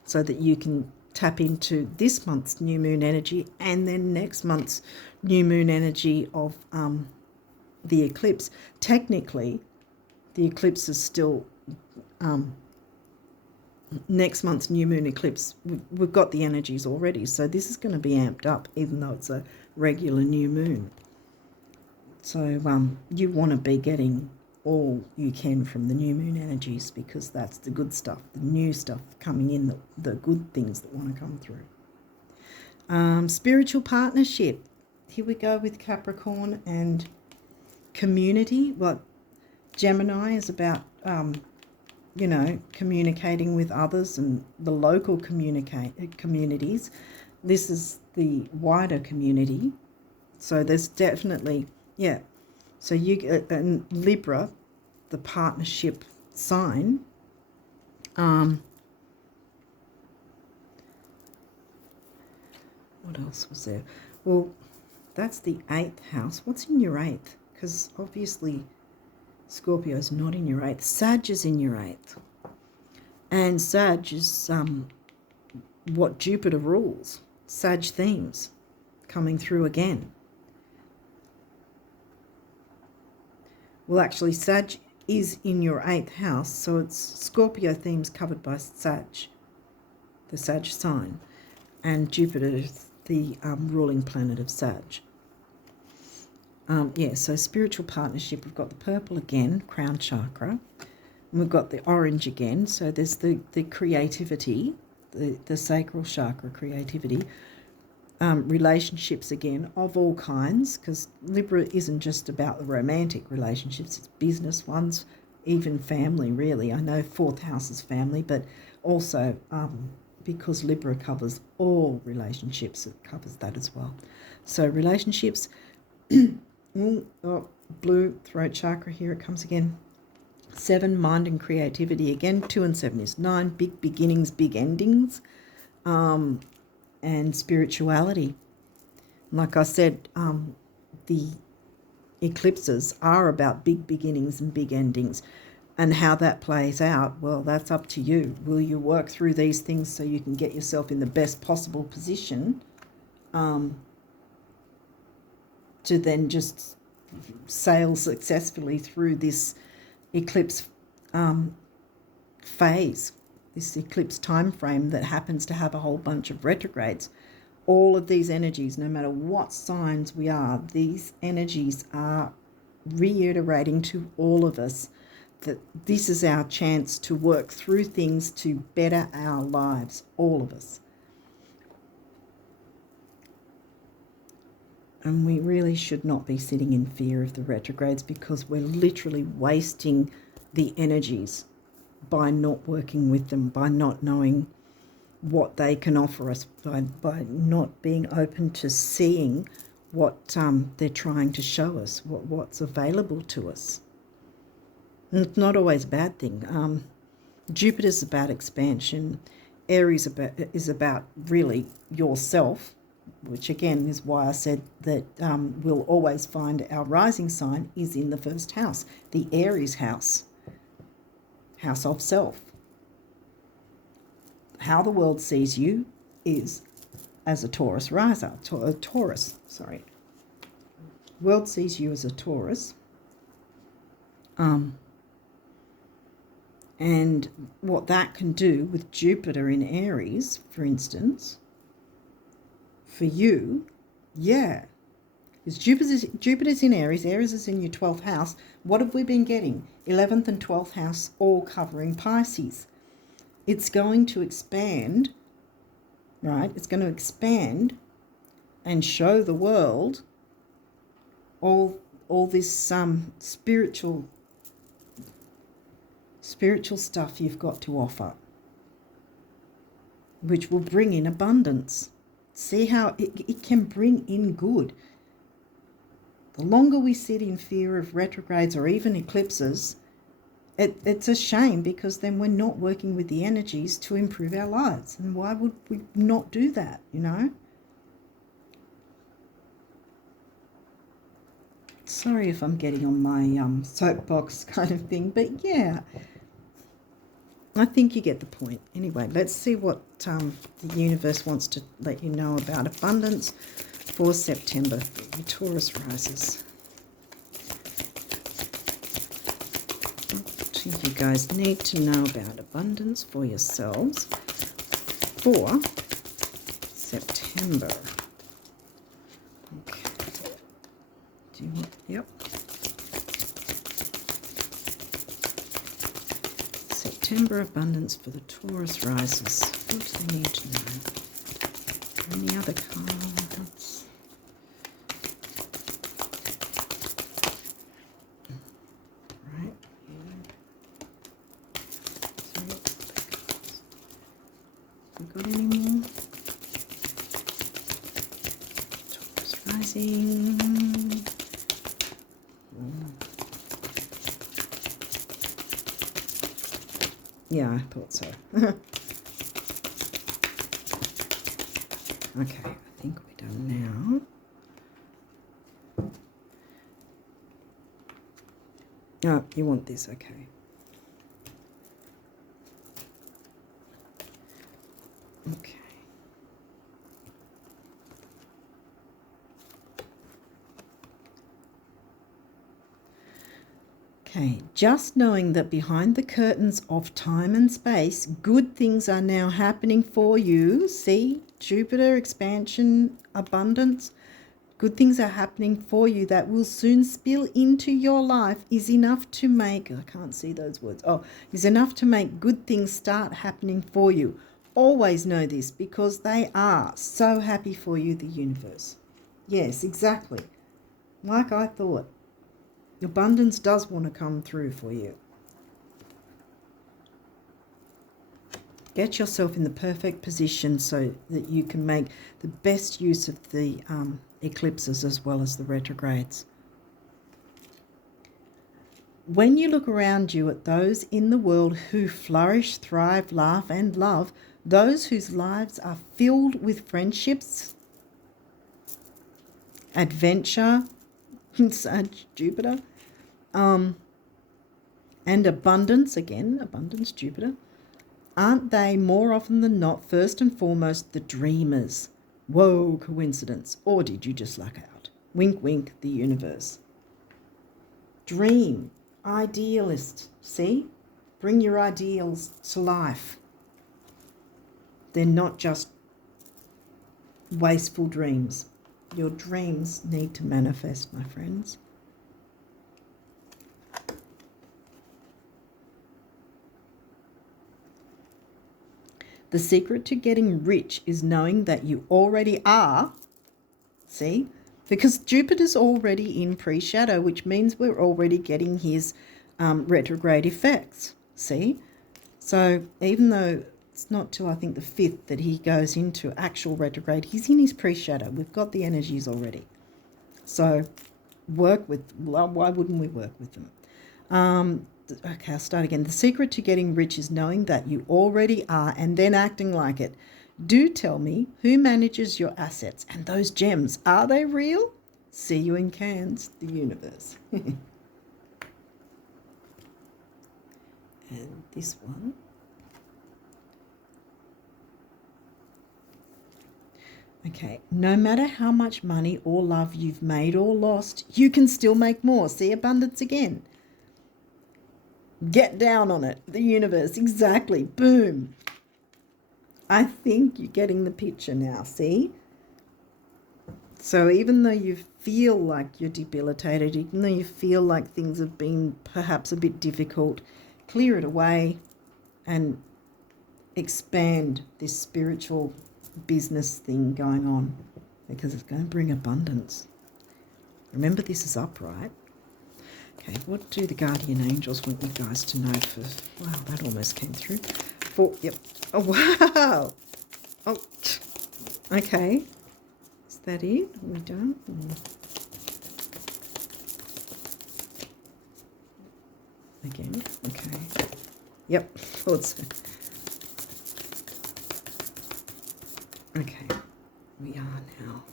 so that you can tap into this month's new moon energy and then next month's new moon energy of the eclipse. Technically, the eclipse is still next month's new moon eclipse. We've got the energies already, so this is going to be amped up, even though it's a regular new moon. So you want to be getting all you can from the new moon energies, because that's the good stuff, the new stuff coming in, the good things that want to come through. Spiritual partnership. Here we go with Capricorn and community. Well, Gemini is about, communicating with others and the local communities. This is the wider community. So there's definitely, yeah. So and Libra, the partnership sign. What else was there? Well, that's the 8th house. What's in your 8th? Because obviously Scorpio's not in your 8th. Sag is in your 8th. And Sag is what Jupiter rules. Sag themes coming through again. Well, actually, Sag is in your 8th house, so it's Scorpio themes covered by Sag, the Sag sign, and Jupiter is the ruling planet of Sag. So spiritual partnership, we've got the purple again, crown chakra, and we've got the orange again, so there's the creativity, the sacral chakra creativity. Relationships again of all kinds, because Libra isn't just about the romantic relationships, it's business ones, even family, really. I know 4th house is family, but also because Libra covers all relationships, it covers that as well. So relationships, blue throat chakra, here it comes again. 7, mind and creativity again. 2 and 7 is 9, big beginnings, big endings. And spirituality. Like I said, the eclipses are about big beginnings and big endings, and how that plays out, well, that's up to you. Will you work through these things so you can get yourself in the best possible position to then just sail successfully through this eclipse phase, this eclipse time frame that happens to have a whole bunch of retrogrades. All of these energies, no matter what signs we are, these energies are reiterating to all of us that this is our chance to work through things to better our lives, all of us. And we really should not be sitting in fear of the retrogrades, because we're literally wasting the energies by not working with them, by not knowing what they can offer us, by not being open to seeing what they're trying to show us, what's available to us. And it's not always a bad thing. Jupiter's about expansion. Aries is about really yourself, which again is why I said that we'll always find our rising sign is in the first house, the Aries house, house of self. How the world sees you is as a Taurus riser, World sees you as a Taurus. And what that can do with Jupiter in Aries, for instance, for you, yeah, because Jupiter's in Aries, Aries is in your 12th house. What have we been getting? 11th and 12th house all covering Pisces. It's going to expand, right? It's going to expand and show the world all this spiritual stuff you've got to offer, which will bring in abundance. See how it can bring in good. The longer we sit in fear of retrogrades or even eclipses, it's a shame, because then we're not working with the energies to improve our lives. And why would we not do that, you know? Sorry if I'm getting on my soapbox kind of thing, but yeah, I think you get the point. Anyway, let's see what the universe wants to let you know about abundance for September for your Taurus risers. What do you guys need to know about abundance for yourselves for September? Okay. Do you want, yep. September abundance for the Taurus risers. What do they need to know? Any other cards? Right. Have we got any more? Taurus rising. Yeah, I thought so. Okay, I think we're done now. Oh, you want this, okay. Okay. Okay, just knowing that behind the curtains of time and space, good things are now happening for you. See, Jupiter, expansion, abundance. Good things are happening for you that will soon spill into your life is enough to make, I can't see those words, is enough to make good things start happening for you. Always know this, because they are so happy for you, the universe. Yes, exactly. Like I thought. Abundance does want to come through for you. Get yourself in the perfect position so that you can make the best use of the eclipses as well as the retrogrades. When you look around you at those in the world who flourish, thrive, laugh and love, those whose lives are filled with friendships, adventure, Jupiter, and abundance, again, abundance, Jupiter, aren't they more often than not, first and foremost, the dreamers? Whoa, coincidence. Or did you just luck out? Wink, wink, the universe. Dream, idealist, see? Bring your ideals to life. They're not just wasteful dreams. Your dreams need to manifest, my friends. The secret to getting rich is knowing that you already are. See? Because Jupiter's already in pre-shadow, which means we're already getting his retrograde effects. See? So even though it's not till I think the 5th that he goes into actual retrograde, he's in his pre-shadow. We've got the energies already. So work with, well, why wouldn't we work with them? Okay, I'll start again. The secret to getting rich is knowing that you already are and then acting like it. Do tell me, who manages your assets and those gems? Are they real? See you in Cairns, the universe. And this one. Okay, no matter how much money or love you've made or lost, you can still make more. See abundance again. Get down on it. The universe. Exactly. Boom. I think you're getting the picture now. See? So even though you feel like you're debilitated, even though you feel like things have been perhaps a bit difficult, clear it away and expand this spiritual business thing going on, because it's going to bring abundance. Remember, this is upright. Okay, what do the guardian angels want you guys to know for... Wow, that almost came through. Yep. Oh, wow. Oh, okay. Is that it? Are we done? Again, okay. Yep, thought so. Okay, we are now.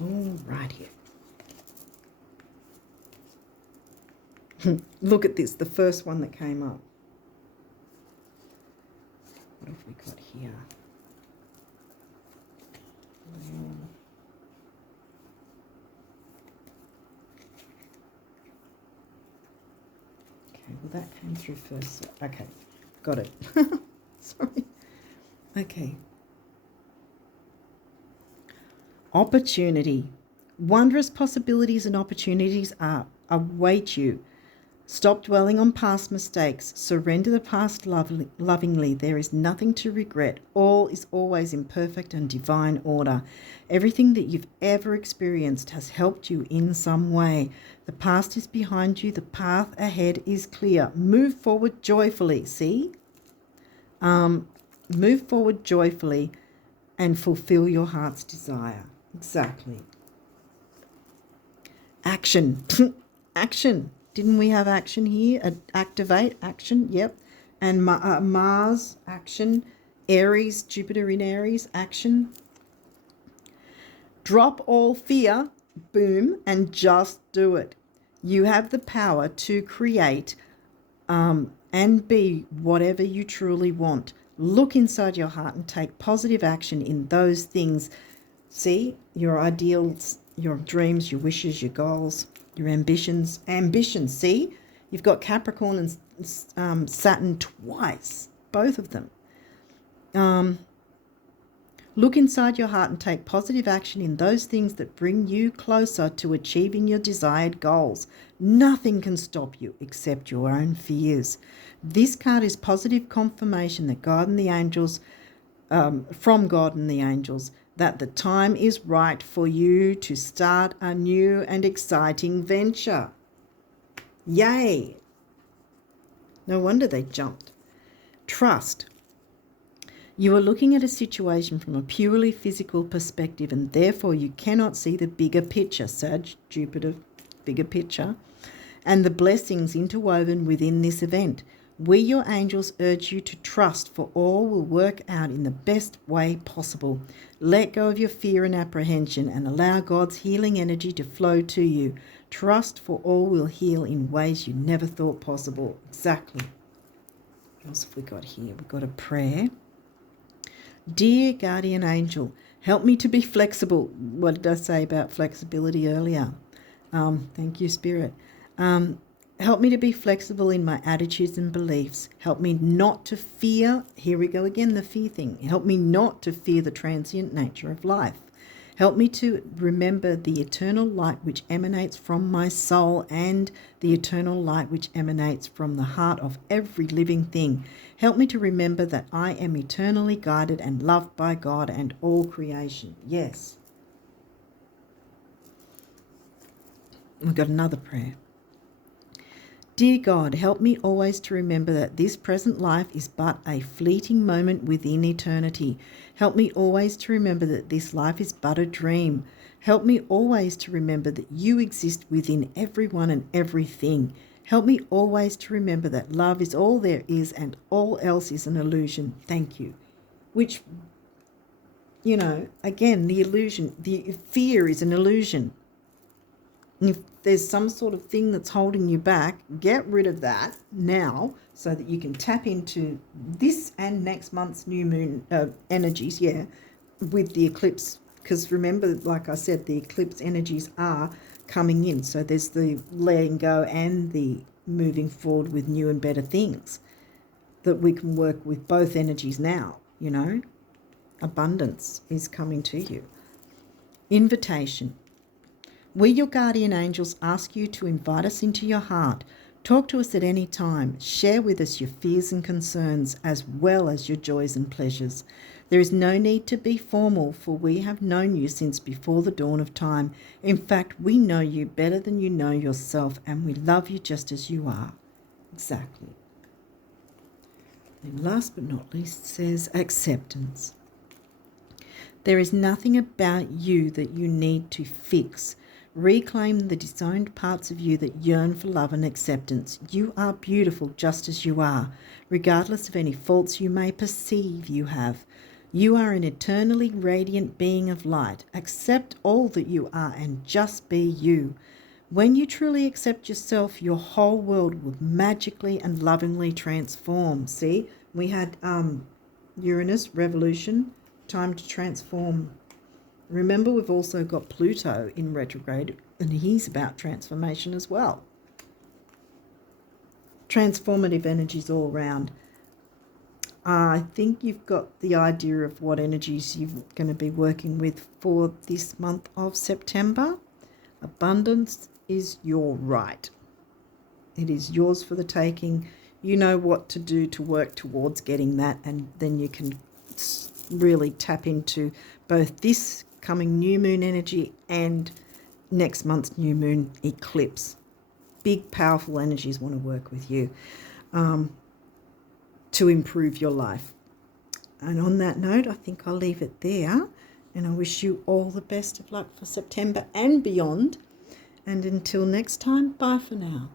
All right here. Look at this, the first one that came up. What have we got here? Okay, well that came through first. Okay, got it. Sorry. Okay. Opportunity. Wondrous possibilities and opportunities await you. Stop dwelling on past mistakes. Surrender the past lovingly. There is nothing to regret. All is always in perfect and divine order. Everything that you've ever experienced has helped you in some way. The past is behind you. The path ahead is clear. Move forward joyfully. See? Move forward joyfully and fulfill your heart's desire. Exactly. Action. Action. Didn't we have action here? Activate, action, yep. And Mars, action. Aries, Jupiter in Aries, action. Drop all fear, boom, and just do it. You have the power to create and be whatever you truly want. Look inside your heart and take positive action in those things. See, your ideals, your dreams, your wishes, your goals, your ambitions. Ambitions, see? You've got Capricorn and Saturn twice, both of them. Look inside your heart and take positive action in those things that bring you closer to achieving your desired goals. Nothing can stop you except your own fears. This card is positive confirmation that God and the angels, from God and the angels, that the time is right for you to start a new and exciting venture. Yay! No wonder they jumped. Trust. You are looking at a situation from a purely physical perspective, and therefore you cannot see the bigger picture, Sag, Jupiter, bigger picture, and the blessings interwoven within this event. We, your angels, urge you to trust, for all will work out in the best way possible. Let go of your fear and apprehension and allow God's healing energy to flow to you. Trust, for all will heal in ways you never thought possible. Exactly. What else have we got here? We've got a prayer. Dear guardian angel, help me to be flexible. What did I say about flexibility earlier? Thank you, Spirit. Help me to be flexible in my attitudes and beliefs. Help me not to fear. Here we go again, the fear thing. Help me not to fear the transient nature of life. Help me to remember the eternal light which emanates from my soul and the eternal light which emanates from the heart of every living thing. Help me to remember that I am eternally guided and loved by God and all creation. Yes. We've got another prayer. Dear God, help me always to remember that this present life is but a fleeting moment within eternity. Help me always to remember that this life is but a dream. Help me always to remember that you exist within everyone and everything. Help me always to remember that love is all there is and all else is an illusion. Thank you. Which, again, the illusion, the fear is an illusion. If there's some sort of thing that's holding you back, get rid of that now so that you can tap into this and next month's new moon energies, with the eclipse. Because remember, like I said, the eclipse energies are coming in. So there's the letting go and the moving forward with new and better things that we can work with both energies now, Abundance is coming to you. Invitation. We, your guardian angels, ask you to invite us into your heart. Talk to us at any time. Share with us your fears and concerns as well as your joys and pleasures. There is no need to be formal, for we have known you since before the dawn of time. In fact, we know you better than you know yourself, and we love you just as you are. Exactly. And last but not least says acceptance. There is nothing about you that you need to fix. Reclaim the disowned parts of you that yearn for love and acceptance. You are beautiful just as you are, regardless of any faults you may perceive you have. You are an eternally radiant being of light. Accept all that you are and just be you. When you truly accept yourself, your whole world will magically and lovingly transform. See, we had Uranus, revolution, time to transform. Remember, we've also got Pluto in retrograde, and he's about transformation as well. Transformative energies all around. I think you've got the idea of what energies you're going to be working with for this month of September. Abundance is your right. It is yours for the taking. You know what to do to work towards getting that, and then you can really tap into both this coming new moon energy and next month's new moon eclipse. Big, powerful energies want to work with you to improve your life. And on that note, I think I'll leave it there, and I wish you all the best of luck for September and beyond. And until next time, bye for now.